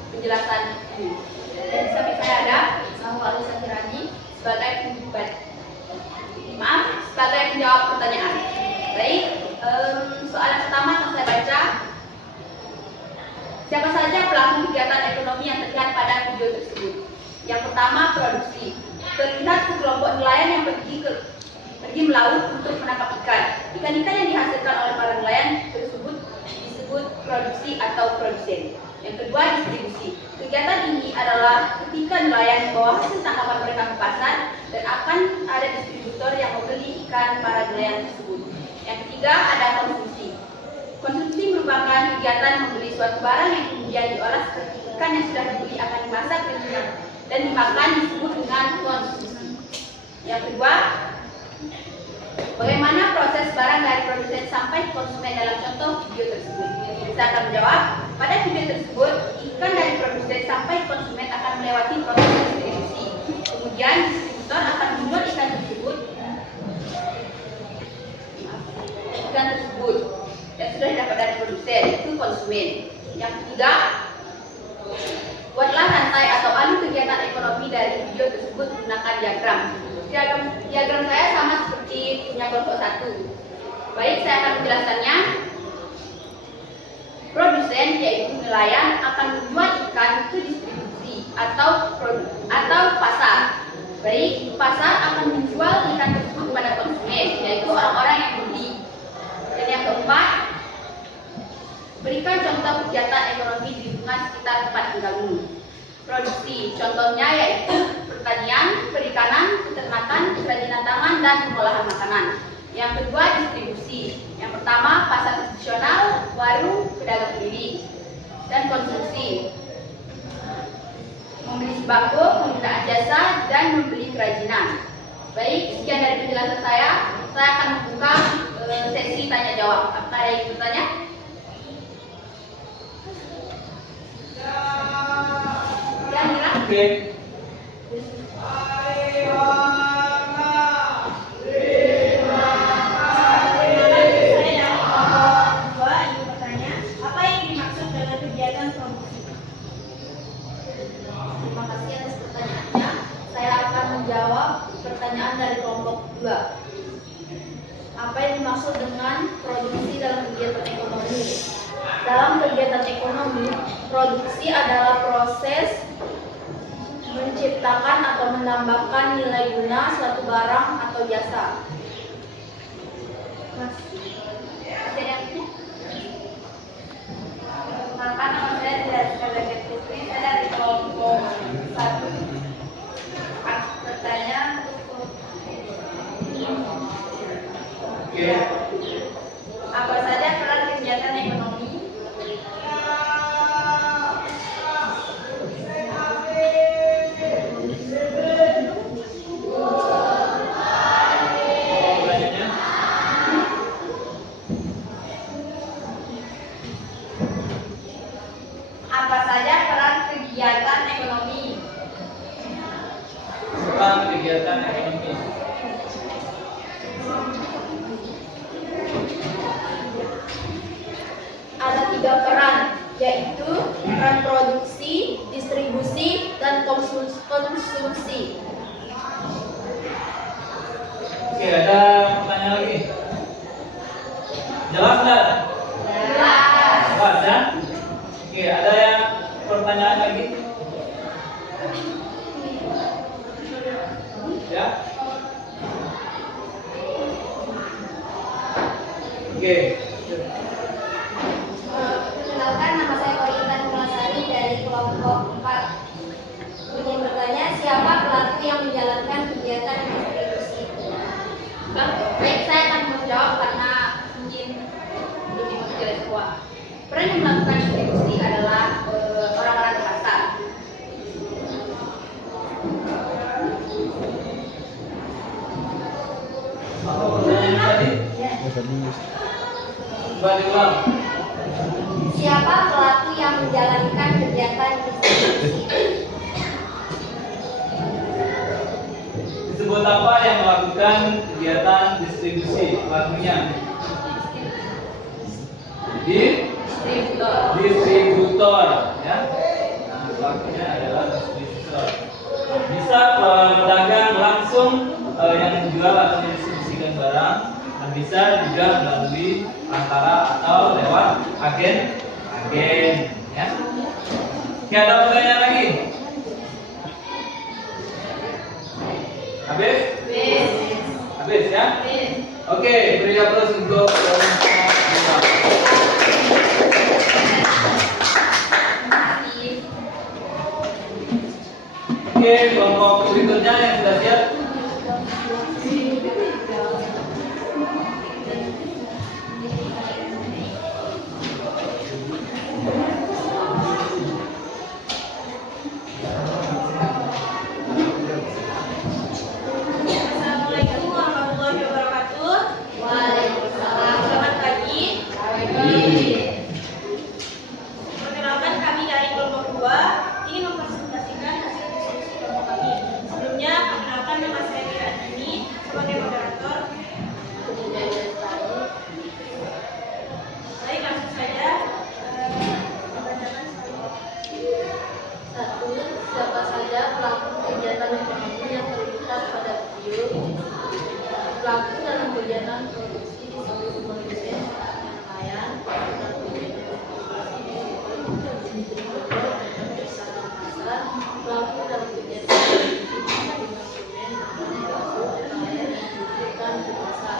penjelasan ini. Dan di samping saya ada Alisa Sakirani sebagai pembuat. Maaf, sebagai penjawab pertanyaan. Baik, soal yang pertama yang saya baca. Siapa saja pelaku kegiatan ekonomi yang terlihat pada video tersebut? Yang pertama, produksi. Terlihat sekelompok nelayan yang pergi melaut untuk menangkap ikan. Ikan-ikan yang dihasilkan oleh para nelayan tersebut disebut produksi atau produsen. Yang kedua, distribusi. Kegiatan ini adalah ketika nelayan membawa hasil tangkapan mereka ke pasar dan akan ada distributor yang membeli ikan para nelayan tersebut. Yang ketiga, ada konsumsi. Konsumsi merupakan kegiatan membeli suatu barang yang kemudian diolah seperti ikan yang sudah dibeli akan dimasak dan dimakan disebut dengan konsumsi. Yang kedua, bagaimana proses barang dari produsen sampai konsumen dalam contoh video tersebut? Saya akan menjawab, pada video tersebut ikan dari produsen sampai konsumen akan melewati proses distribusi. Kemudian distributor akan menjual ikan tersebut yang sudah didapat dari produsen, itu konsumen. Yang ketiga, buatlah rantai atau alur kegiatan ekonomi dari video tersebut menggunakan diagram. Diagram saya sama seperti punya kelompok 1. Baik, saya akan menjelaskannya. Produsen yaitu nelayan akan menjual ikan ke distribusi atau pasar. Baik, pasar akan menjual ikan tersebut kepada konsumen, yaitu orang-orang yang beli. Dan yang keempat, berikan contoh kegiatan ekonomi di lingkungan sekitar tempat tinggalmu. Produksi, contohnya yaitu pertanian, perikanan, peternakan, kerajinan tangan, dan pengolahan makanan. Yang kedua, distribusi. Yang pertama, pasar tradisional, warung, pedagang keliling. Dan konsumsi, membeli sembako, penggunaan jasa, dan membeli kerajinan. Baik, sekian dari penjelasan saya. Saya akan membuka sesi tanya jawab. Apa ada yang bertanya? Ya, Mira? Oke. Terima kasih atas pertanyaannya. Saya akan menjawab pertanyaan dari kelompok 2. Apa yang dimaksud dengan produksi dalam kegiatan ekonomi? Dalam kegiatan ekonomi, produksi adalah proses menciptakan atau menambahkan nilai guna suatu barang atau jasa. Maka nama saya tidak sebagai Putri, saya dari kelompok 1. Pertanyaan untuk Oke. apa saja peran kegiatan ekonomi? Apa saja peran kegiatan ekonomi? Peran kegiatan ekonomi. Ada 3 peran, yaitu peran produksi, distribusi, dan konsumsi. Oke, ada pertanyaan lagi? Jelas nggak? Jelas. Jelas ya? Oke, ada yang pertanyaan lagi? Ya? Oke. Perkenalkan, nama saya Koitan Mulasari dari kelompok 4. Ingin bertanya, siapa pelaku yang menjalankan kegiatan distribusi? Baik, saya akan menjawab karena mungkin belum mengerti oleh semua. Peran yang melakukan distribusi adalah orang-orang di pasar. Apa pertanyaan tadi? Coba diulang. Siapa pelaku yang menjalankan kegiatan distribusi? Disebut apa yang melakukan kegiatan distribusi? Pelakunya? Distributor, ya. Nah, pelakunya adalah distributor. Bisa pedagang langsung yang menjual atau mendistribusikan barang, dan bisa juga melalui perantara atau lewat agen, ya. Oke, ada pertanyaan lagi? Habis? Habis ya? Oke, beri aplaus untuk Oke, kelompok berikutnya yang sudah siap. pasar, pelaku dalam kegiatan distribusi di konsumen nelayan yang dibutuhkan di pasar.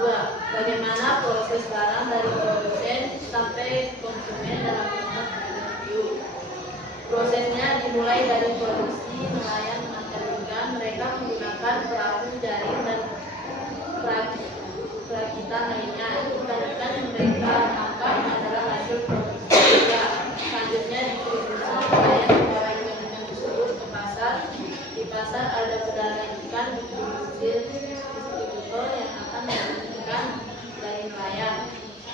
2. Bagaimana proses barang dari produsen sampai konsumen dalam konteks video. Prosesnya dimulai dari produksi, nelayan menangkap ikan, mereka menggunakan perahu, jaring, dan perakitan lainnya. Ikan-ikan yang mereka tangkap adalah hasil produksi juga. Selanjutnya distribusi, nelayan membawa ikan-ikan tersebut ke pasar. Di pasar ada pedagang ikan, distributor yang akan membeli ikan dari nelayan.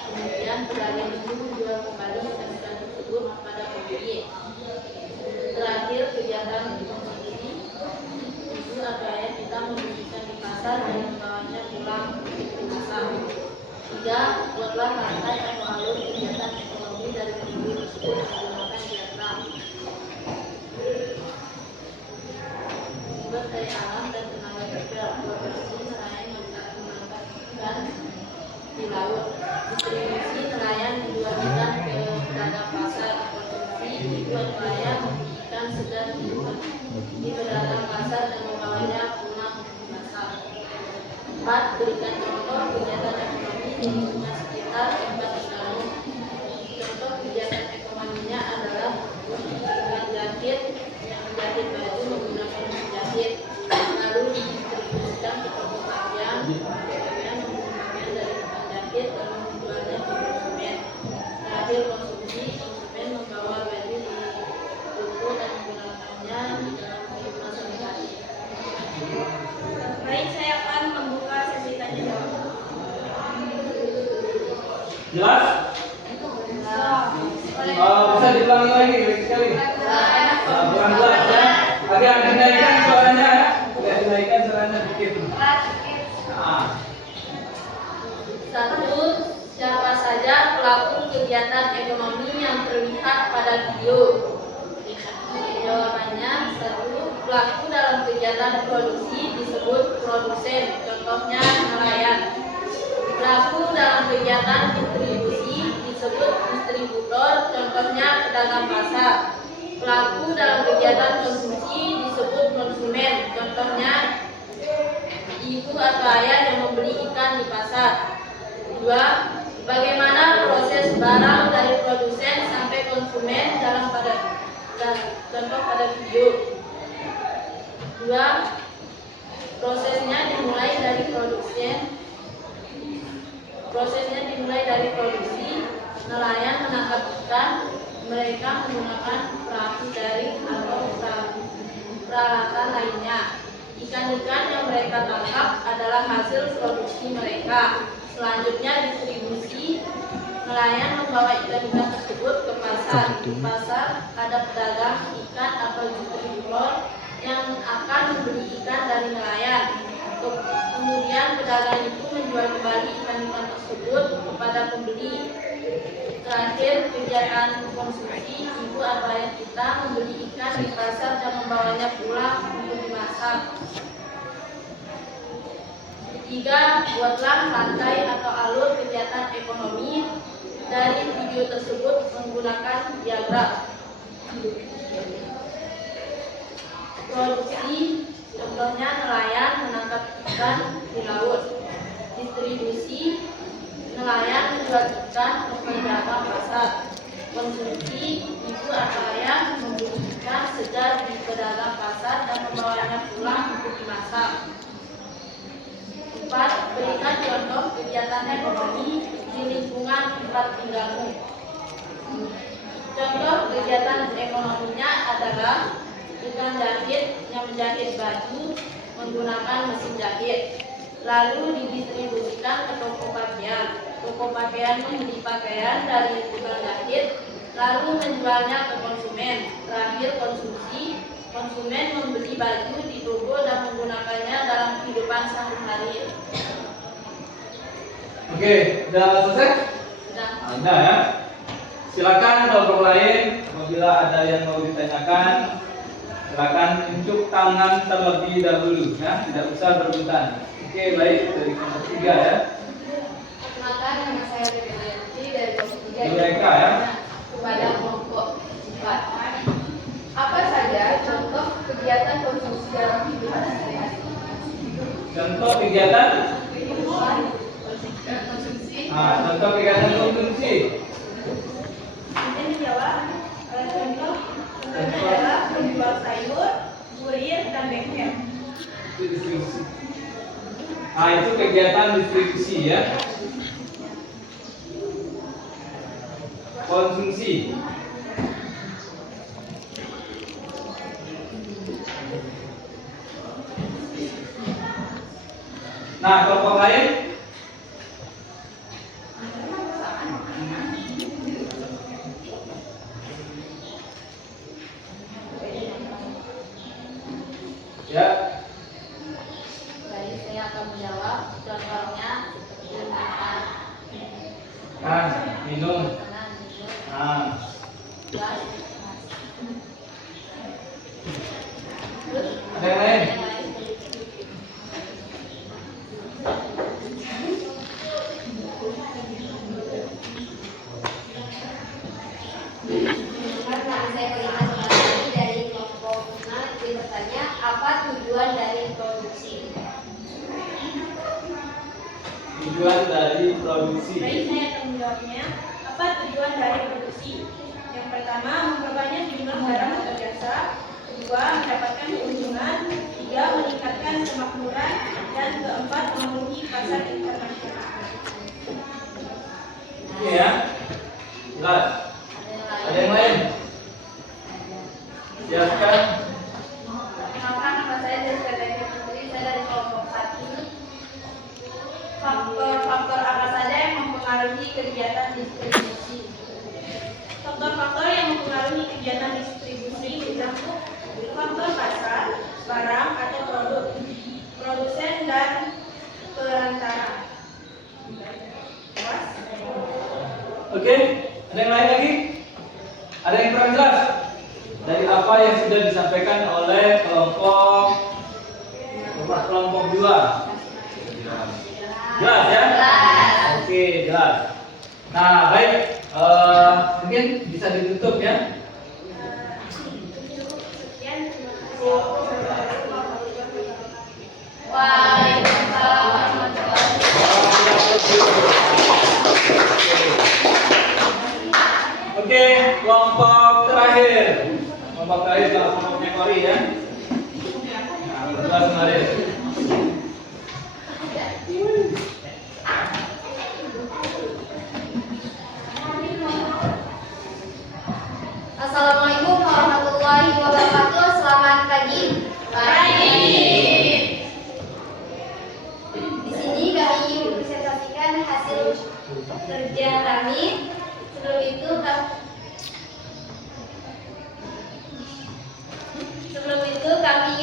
Kemudian pedagang itu menjual kembali ikan-ikan tersebut kepada pembeli. Terakhir, kegiatan konsumsi itu adalah kita membeli ikan di pasar dan membawanya pulang ke pasar. 3. Buatlah rantai atau alur kegiatan ekonomi dari pembeli tersebut menggunakan diagram. Sumber daya alam dan tenaga kerja. Produksi nelayan yang menangkap ikan di laut. Distribusi nelayan menjual ikan ke pedagang pasar. Konsumsi itu adalah ikan sedang di pedagang pasar dan membawanya pulang ke pasar. 4. Berikan contoh kegiatan ekonomi di lingkungan sekitar tempat tinggalmu. Contoh kegiatan ekonominya adalah menjahit, yang menjahit baju menggunakan mesin jahit, lalu didistribusikan ke toko pakaian, kemudian pakaian dari tukang jahit lalu menjualnya ke konsumen. Terakhir konsumsi, konsumen membawa baju di toko dan menggunakannya di dalam kehidupan sehari-hari. Baik, saya akan membuka sesi tanya jawab. Jelas? Bisa diulangi lagi sekali. Kurang jelas ya. Agak dinaikkan suaranya ya. Agak dinaikkan suaranya dikit. Nah. 1. Siapa saja pelaku kegiatan ekonomi yang terlihat pada video? Jawabannya 1. Pelaku dalam kegiatan produksi disebut produsen, contohnya nelayan. Pelaku dalam kegiatan distribusi disebut distributor, contohnya pedagang pasar. Pelaku dalam kegiatan konsumsi disebut konsumen, contohnya ibu atau ayah yang membeli ikan di pasar. 2. Bagaimana proses barang dari produsen sampai konsumen dalam contoh pada video. 2. Prosesnya dimulai dari produksi, nelayan menangkap ikan, mereka menggunakan perahu jaring atau peralatan lainnya. Ikan-ikan yang mereka tangkap adalah hasil produksi mereka. Selanjutnya distribusi, nelayan membawa ikan-ikan tersebut ke pasar. Di pasar ada pedagang ikan atau distributor yang akan membeli ikan dari nelayan. Kemudian pedagang itu menjual kembali ikan-ikan tersebut kepada pembeli. Terakhir, kegiatan konsumsi, ibu atau ayah kita membeli ikan di pasar dan membawanya pulang untuk dimasak. 3. Buatlah rantai atau alur kegiatan ekonomi dari video tersebut menggunakan diagram. Produksi, contohnya nelayan menangkap ikan di laut. Distribusi, nelayan menjual ikan ke pedagang pasar. Konsumsi, ibu atau ayah membeli ikan segar di pedagang pasar dan membawanya pulang untuk dimasak. 4. Berikan contoh kegiatan ekonomi di lingkungan tempat tinggalmu. Contoh kegiatan ekonominya adalah tukang jahit yang menjahit baju menggunakan mesin jahit, lalu didistribusikan ke toko pakaian. Toko pakaian membeli pakaian dari tukang jahit, lalu menjualnya ke konsumen. Terakhir konsumsi, konsumen membeli baju di toko dan menggunakannya dalam kehidupan sehari-hari. Oke, sudah selesai? Sudah. Ada ya. Silakan kelompok lain apabila ada yang mau ditanyakan, silakan unjuk tangan terlebih dahulu ya, tidak usah berebutan. Oke, baik, dari kelompok 3 ya. Maka nama saya Rebellianti dari kelompok 3 Mereka ya. kepada kelompok 4. contoh kegiatan. konsumsi. Contoh kegiatan konsumsi. Kemudian dijawab contohnya adalah menjual sayur, kurir, dan bengkel. Itu distribusi. Itu kegiatan distribusi ya. Konsumsi. Nah, kelompok lain. Ya. Baik, saya akan menjawab. Contohnya seperti makan, Minum. makanan, minum, Nah, gas. Terus ada yang lain? Karena saya melihat materi dari kelompok 5 dia bertanya apa tujuan dari produksi. Tujuan dari produksi. Baik, saya akan menjawabnya. Apa tujuan dari produksi? Yang pertama, memperbanyak jumlah barang atau jasa. Kedua, mendapatkan keuntungan. Tiga, meningkatkan kemakmuran. Dan keempat, memenuhi pasar internasional. Oke ya. Jelas. Ada yang lain? Silakan. Perkenalkan, nama saya Desiree Putri, saya dari kelompok 1. Faktor-faktor apa saja yang mempengaruhi kegiatan distribusi? Faktor-faktor yang mempengaruhi kegiatan distribusi termasuk faktor pasar, barang atau produk, produsen dan perantara. Puas? Oke, ada yang lain lagi? Ada yang kurang jelas? Dari apa yang sudah disampaikan oleh kelompok 2? Jelas ya? Oke, jelas. Nah, baik. Mungkin bisa ditutup ya. Sekian, terima kasih. Waalaikumsalam warahmatullahi Oke, kelompok terakhir. Kelompok terakhir adalah kelompoknya Kori ya. Nah, berdua kemarin. Assalamualaikum warahmatullahi wabarakatuh. Selamat pagi. Di sini kami presentasikan hasil kerja kami. Sebelum itu kami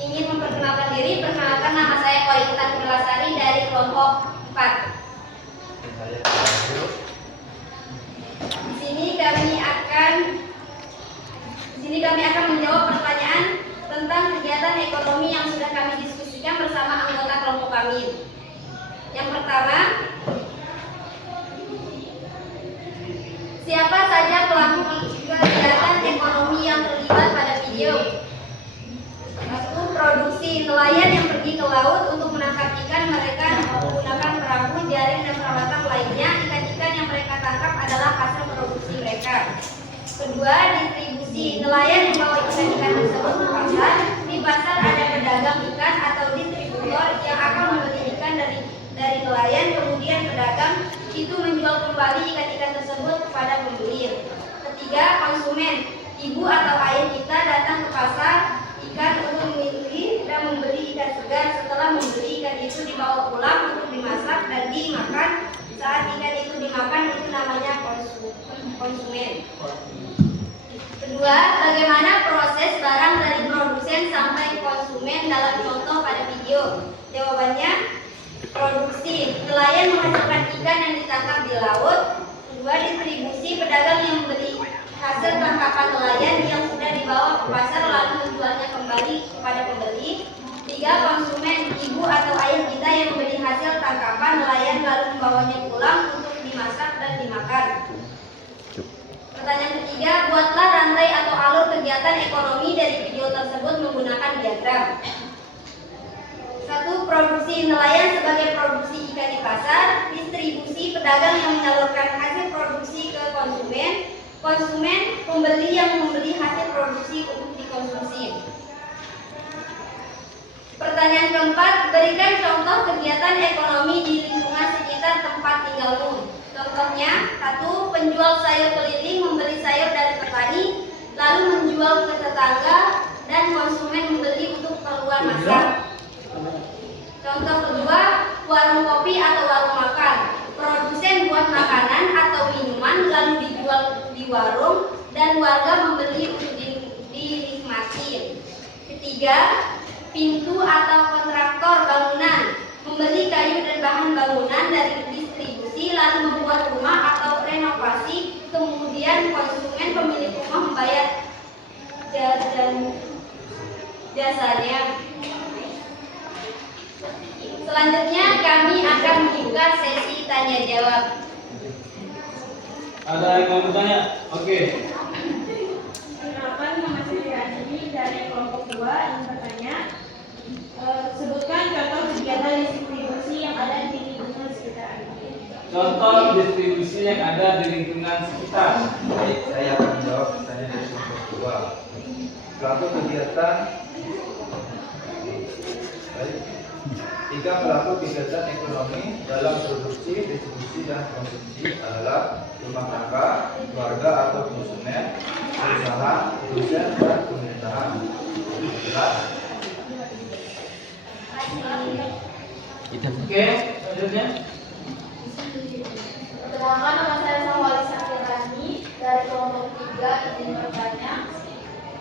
ingin memperkenalkan diri. Perkenalkan, nama saya Kointan Kurlasari dari kelompok 4. Di sini kami akan menjawab pertanyaan tentang kegiatan ekonomi yang sudah kami diskusikan bersama anggota kelompok kami. Yang pertama, siapa saja pelaku kegiatan ekonomi yang terlibat pada video? 1. Produksi. Nelayan yang pergi ke laut untuk menangkap ikan. Mereka menggunakan perahu, jaring, dan peralatan lainnya. Ikan-ikan yang mereka tangkap adalah hasil produksi mereka. Kedua, distribusi. Nelayan membawa ikan-ikan tersebut ke pasar. Di pasar ada pedagang ikan atau distributor yang akan membeli ikan dari nelayan. Kemudian pedagang itu menjual kembali ikan-ikan tersebut kepada pembeli. Ketiga, konsumen. Ibu atau ayah kita datang ke pasar ikan untuk memilih dan membeli ikan segar. Setelah membeli, ikan itu dibawa pulang untuk dimasak dan dimakan. Saat ikan itu dimakan, itu namanya konsumen. Kedua, bagaimana proses barang dari produsen sampai konsumen dalam contoh pada video? Jawabannya, produksi. Nelayan menghasilkan ikan yang ditangkap di laut. Kedua, distribusi. Pedagang yang membeli hasil tangkapan nelayan yang sudah dibawa ke pasar lalu menjualnya kembali kepada pembeli. Tiga, konsumen. Ibu atau ayah kita yang membeli hasil tangkapan nelayan lalu membawanya pulang untuk dimasak dan dimakan. Pertanyaan ketiga, buatlah rantai atau alur kegiatan ekonomi dari video tersebut menggunakan diagram. 1. produksi nelayan sebagai produksi ikan di pasar, distribusi pedagang yang menyalurkan hasil produksi ke konsumen, konsumen pembeli yang membeli hasil produksi untuk dikonsumsi. Pertanyaan keempat, berikan contoh kegiatan ekonomi di lingkungan sekitar tempat tinggalmu. Contohnya, 1. Penjual sayur keliling membeli sayur dari petani, lalu menjual ke tetangga dan konsumen membeli untuk keperluan masak. Contoh kedua, warung kopi atau warung makan. Produsen buat makanan atau minuman lalu dijual di warung dan warga membeli untuk dinikmati. Ketiga, pintu atau kontraktor bangunan membeli kayu dan bahan bangunan dari distribusi lalu membuat rumah atau renovasi, kemudian konsumen pemilik rumah membayar jasanya. Selanjutnya kami akan membuka sesi tanya jawab. Ada yang mau bertanya? Oke. Perkenalkan, nama saya Rani dari kelompok 2 yang bertanya. Sebutkan contoh kegiatan distribusi yang ada di lingkungan sekitar Anda. Contoh distribusi yang ada di lingkungan sekitar. Baik, saya akan menjawab pertanyaan dari kelompok 2. Pelaku kegiatan baik. 3 pelaku kegiatan ekonomi dalam produksi, distribusi, dan konsumsi adalah rumah tangga, keluarga atau konsumen, perusahaan, produsen, dan pemerintahan. Jelas? Oke, selanjutnya. Perkenalkan, nama saya Sawali Sakirani dari kelompok 3 izin bertanya.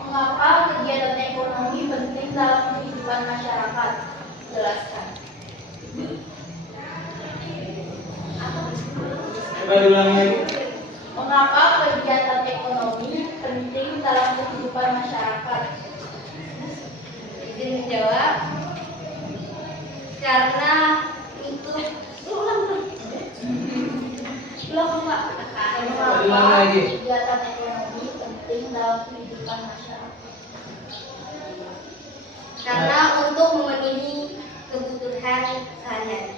Mengapa kegiatan ekonomi penting dalam kehidupan masyarakat? Jelaskan. Coba diulangi lagi. Mengapa kegiatan ekonomi penting dalam kehidupan masyarakat? Izin menjawab. Karena untuk Coba diulangi Mengapa lagi. kegiatan ekonomi penting dalam kehidupan masyarakat? karena untuk memenuhi kebutuhan sehari-hari.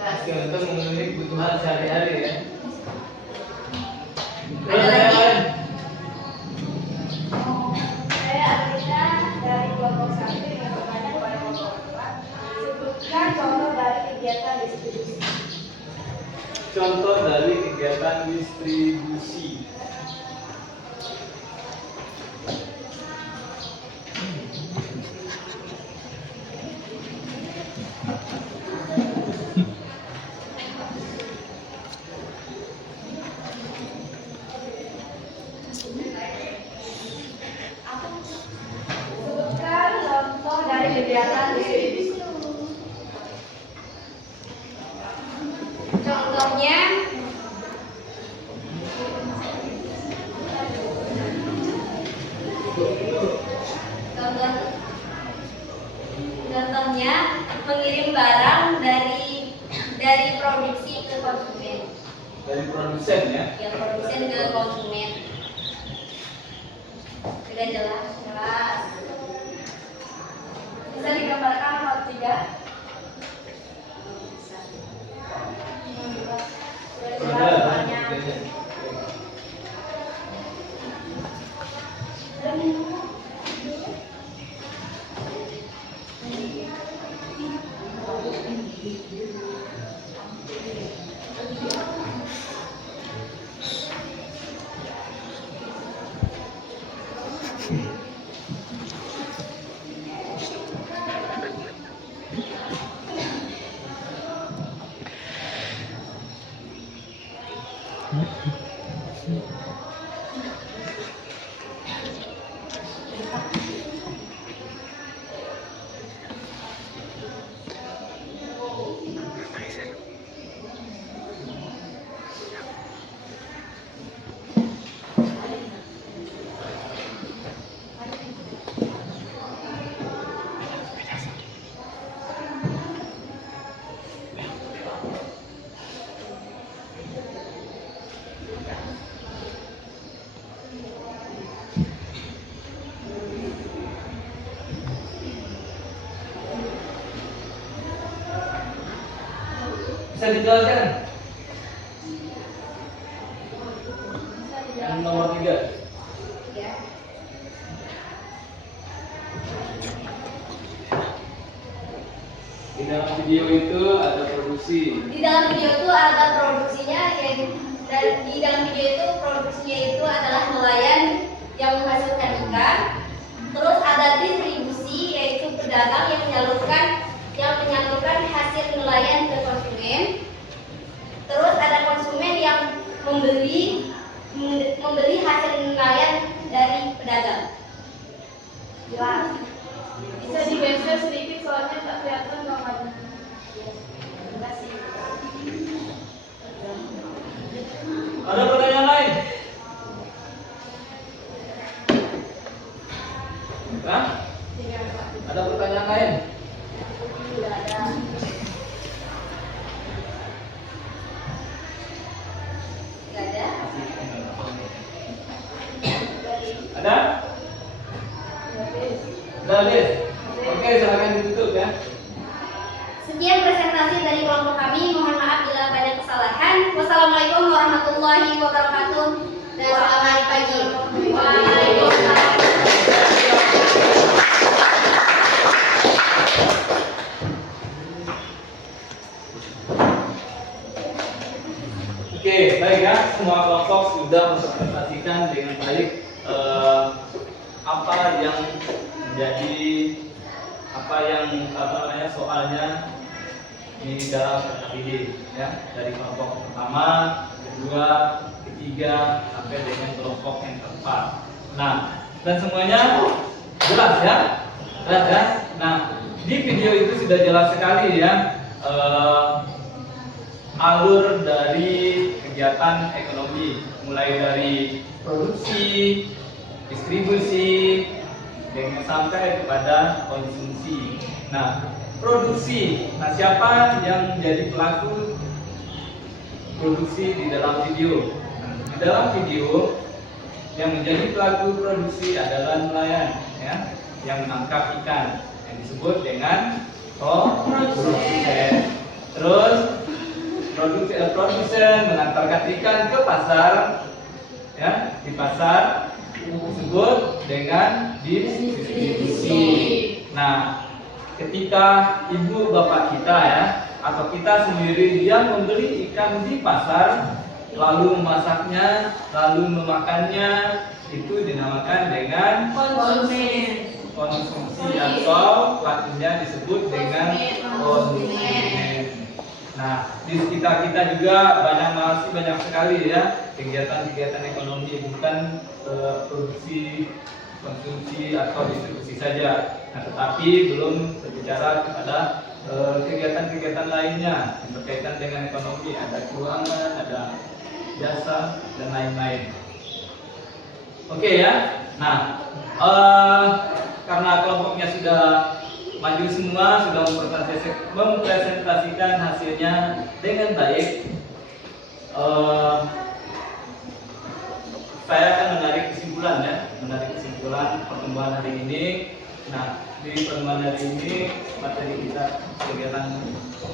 Oke, untuk memenuhi kebutuhan sehari-hari ya. Ada lagi? Lain. Saya Alina dari kelompok 1 yang bertanya kepada kelompok 4. Sebutkan contoh dari kegiatan distribusi. Contoh dari kegiatan distribusi. Sebutkan contoh dari kegiatan distribusi. Contohnya, contohnya mengirim barang dari produksi ke konsumen, Dari produsen ya. yang produsen ke konsumen. Sudah jelas? Jelas. Bisa digambarkan nomor 3? Sudah jelas Ada. soalnya. Bisa dijelaskan? Yang nomor 3. Ya. Di dalam video itu ada produksi. Di dalam video itu ada produksinya, dan di dalam video itu produksinya itu adalah nelayan yang menghasilkan ikan. Terus ada distribusi, yaitu pedagang yang menyalurkan hasil nelayan ke konsumen. Terus ada konsumen yang membeli hasil nelayan dari pedagang. Jelas. Bisa digeser sedikit soalnya tak kelihatan gambarnya. Enggak sih. Ada pertanyaan lain? Hah? Ada pertanyaan lain? Tidak ada. Tidak ada. Ada? Sudah habis? Oke, silakan ditutup ya. Sekian presentasi dari kelompok kami. Mohon maaf bila banyak kesalahan. Wassalamualaikum warahmatullahi wabarakatuh. Dan selamat pagi. Waalaikumsalam. Oke, baik ya. Semua kelompok sudah mempresentasikan dengan baik apa yang menjadi soalnya di dalam KTD ya, dari kelompok pertama, kedua, ketiga sampai dengan kelompok yang keempat. Nah, dan semuanya jelas ya? Jelas ya? Nah, di video itu sudah jelas sekali ya alur dari kegiatan ekonomi, mulai dari produksi, distribusi, dengan sampai kepada konsumsi. Nah, produksi. Nah, siapa yang menjadi pelaku produksi di dalam video? Nah, di dalam video yang menjadi pelaku produksi adalah nelayan, ya, yang menangkap ikan, yang disebut dengan produsen. Terus produsen mengantarkan ikan ke pasar, ya, di pasar disebut dengan distribusi. Nah, ketika ibu bapak kita ya, atau kita sendiri yang membeli ikan di pasar, lalu memasaknya, lalu memakannya, itu dinamakan dengan konsumsi atau pelakunya disebut dengan konsumen. Nah, di sekitar kita juga masih banyak sekali ya kegiatan-kegiatan ekonomi, bukan produksi, konsumsi atau distribusi saja. Nah, tetapi belum berbicara kepada kegiatan-kegiatan lainnya yang berkaitan dengan ekonomi, ada keuangan, ada jasa dan lain-lain. Oke ya. Nah, karena kelompoknya sudah maju semua, sudah mempresentasikan hasilnya dengan baik, saya akan menarik kesimpulan pertemuan hari ini. Nah, di pertemuan hari ini materi kita kegiatan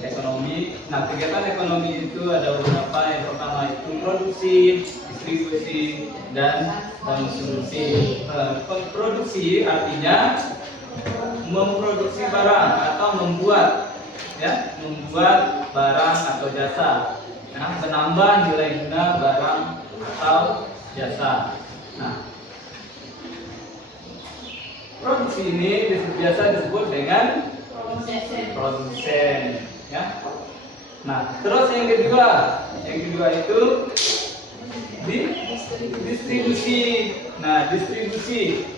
ekonomi. Nah, kegiatan ekonomi itu ada beberapa. Yang pertama itu produksi, distribusi, dan konsumsi. Produksi artinya memproduksi barang atau membuat barang atau jasa, nah, menambah nilai guna barang atau jasa. Nah, produksi ini biasa disebut dengan produsen, ya. Nah, terus yang kedua itu distribusi. Nah, distribusi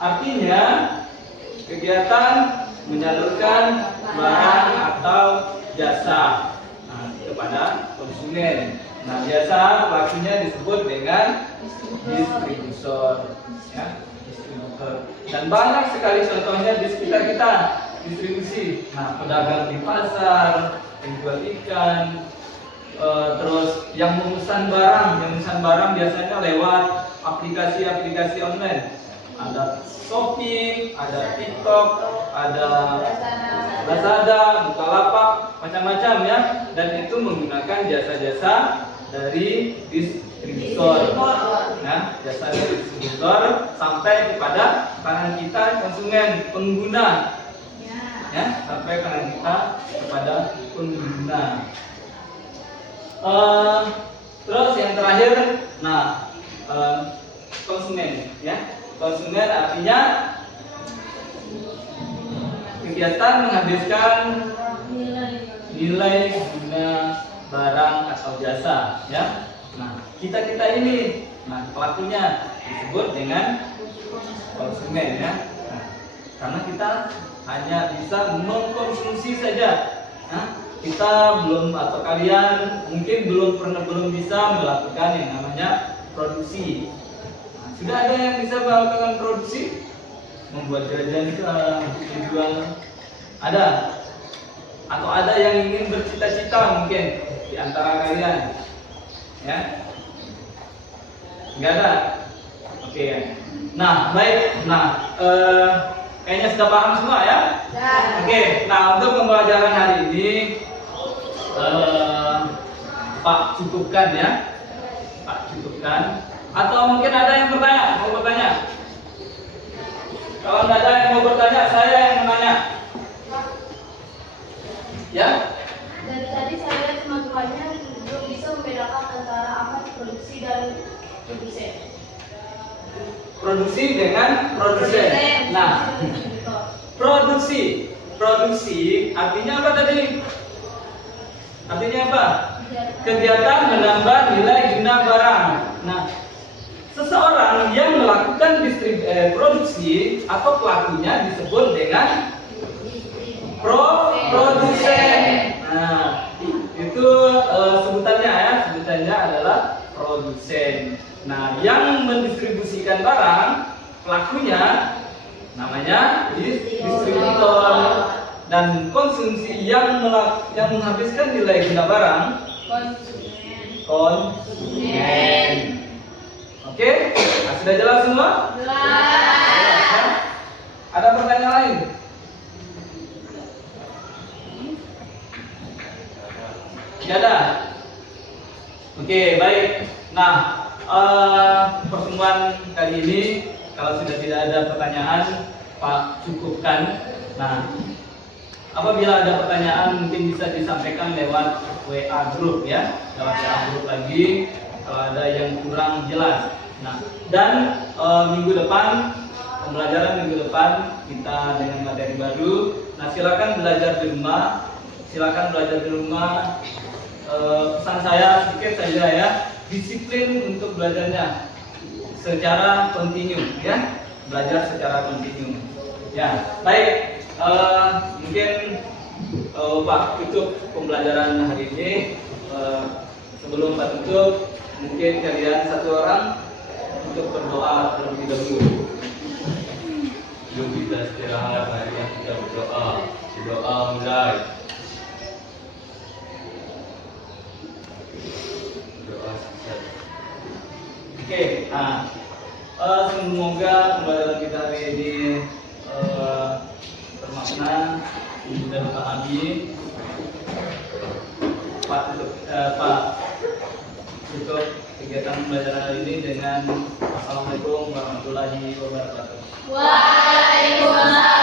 artinya kegiatan menyalurkan barang atau jasa kepada konsumen. Nah, jasa pelakunya disebut dengan distributor, ya, distributor. Dan banyak sekali contohnya di sekitar kita distribusi. Nah, pedagang di pasar, penjual ikan, terus yang memesan barang biasanya lewat aplikasi-aplikasi online. ada Shopee, ada TikTok, ada Lazada, Bukalapak, macam-macam ya. Dan itu menggunakan jasa-jasa dari distributor. Nah, jasa dari distributor sampai kepada tangan kita konsumen pengguna. Ya, sampai tangan kita kepada pengguna. Terus yang terakhir, nah, konsumen ya. Konsumen artinya kegiatan menghabiskan nilai guna barang atau jasa ya. Nah, kita ini, nah, pelakunya disebut dengan konsumen ya. Nah, karena kita hanya bisa mengkonsumsi saja. Nah, kita belum atau kalian mungkin belum bisa melakukan yang namanya produksi. Nah, sudah ada yang bisa melakukan produksi, membuat jajan dijual, ada? Atau ada yang ingin bercita-cita mungkin di antara kalian, ya? Enggak ada? Oke. Nah, baik. Nah, kayaknya sudah paham semua ya? Oke. Nah, untuk pembelajaran hari ini, Pak cukupkan ya. Pak cukupkan. Atau mungkin ada yang bertanya, mau bertanya? Kalau nggak ada yang mau bertanya, saya yang menanya. Ya? Dari tadi saya teman-temannya belum bisa membedakan antara apa produksi dan produsen. Produksi dengan produsen. Nah, produksi artinya apa tadi? Artinya apa? Kegiatan menambah nilai guna barang. Nah, seseorang yang melakukan produksi atau pelakunya disebut dengan produsen. Nah, itu sebutannya ya, sebutannya adalah produsen. Nah, yang mendistribusikan barang, pelakunya namanya distributor. Dan konsumsi yang menghabiskan nilai guna barang, konsumen. Oke, nah, sudah jelas semua? Jelas. Ada pertanyaan lain? Tidak ada. Oke, baik. Nah, pertemuan kali ini kalau sudah tidak ada pertanyaan, Pak cukupkan. Nah, apabila ada pertanyaan mungkin bisa disampaikan lewat WA group ya, lewat WA group lagi kalau ada yang kurang jelas. Nah, dan minggu depan, pembelajaran minggu depan kita dengan materi baru. Nah, silakan belajar di rumah. Silakan belajar di rumah. Pesan saya sedikit saja ya, disiplin untuk belajarnya secara kontinu ya, belajar secara kontinu. Ya, baik. Mungkin Pak tutup pembelajaran hari ini. Sebelum Pak tutup, mungkin kalian satu orang untuk berdoa terlebih dahulu. Yuk kita istirahat, mari kita berdoa. Doa mulai. Doa sukses. Oke, nah semoga pembelajaran kita hari ini bermakna, mudah dipahami. Pak tutup kegiatan pembelajaran hari ini dengan Assalamualaikum warahmatullahi wabarakatuh. Waalaikumsalam.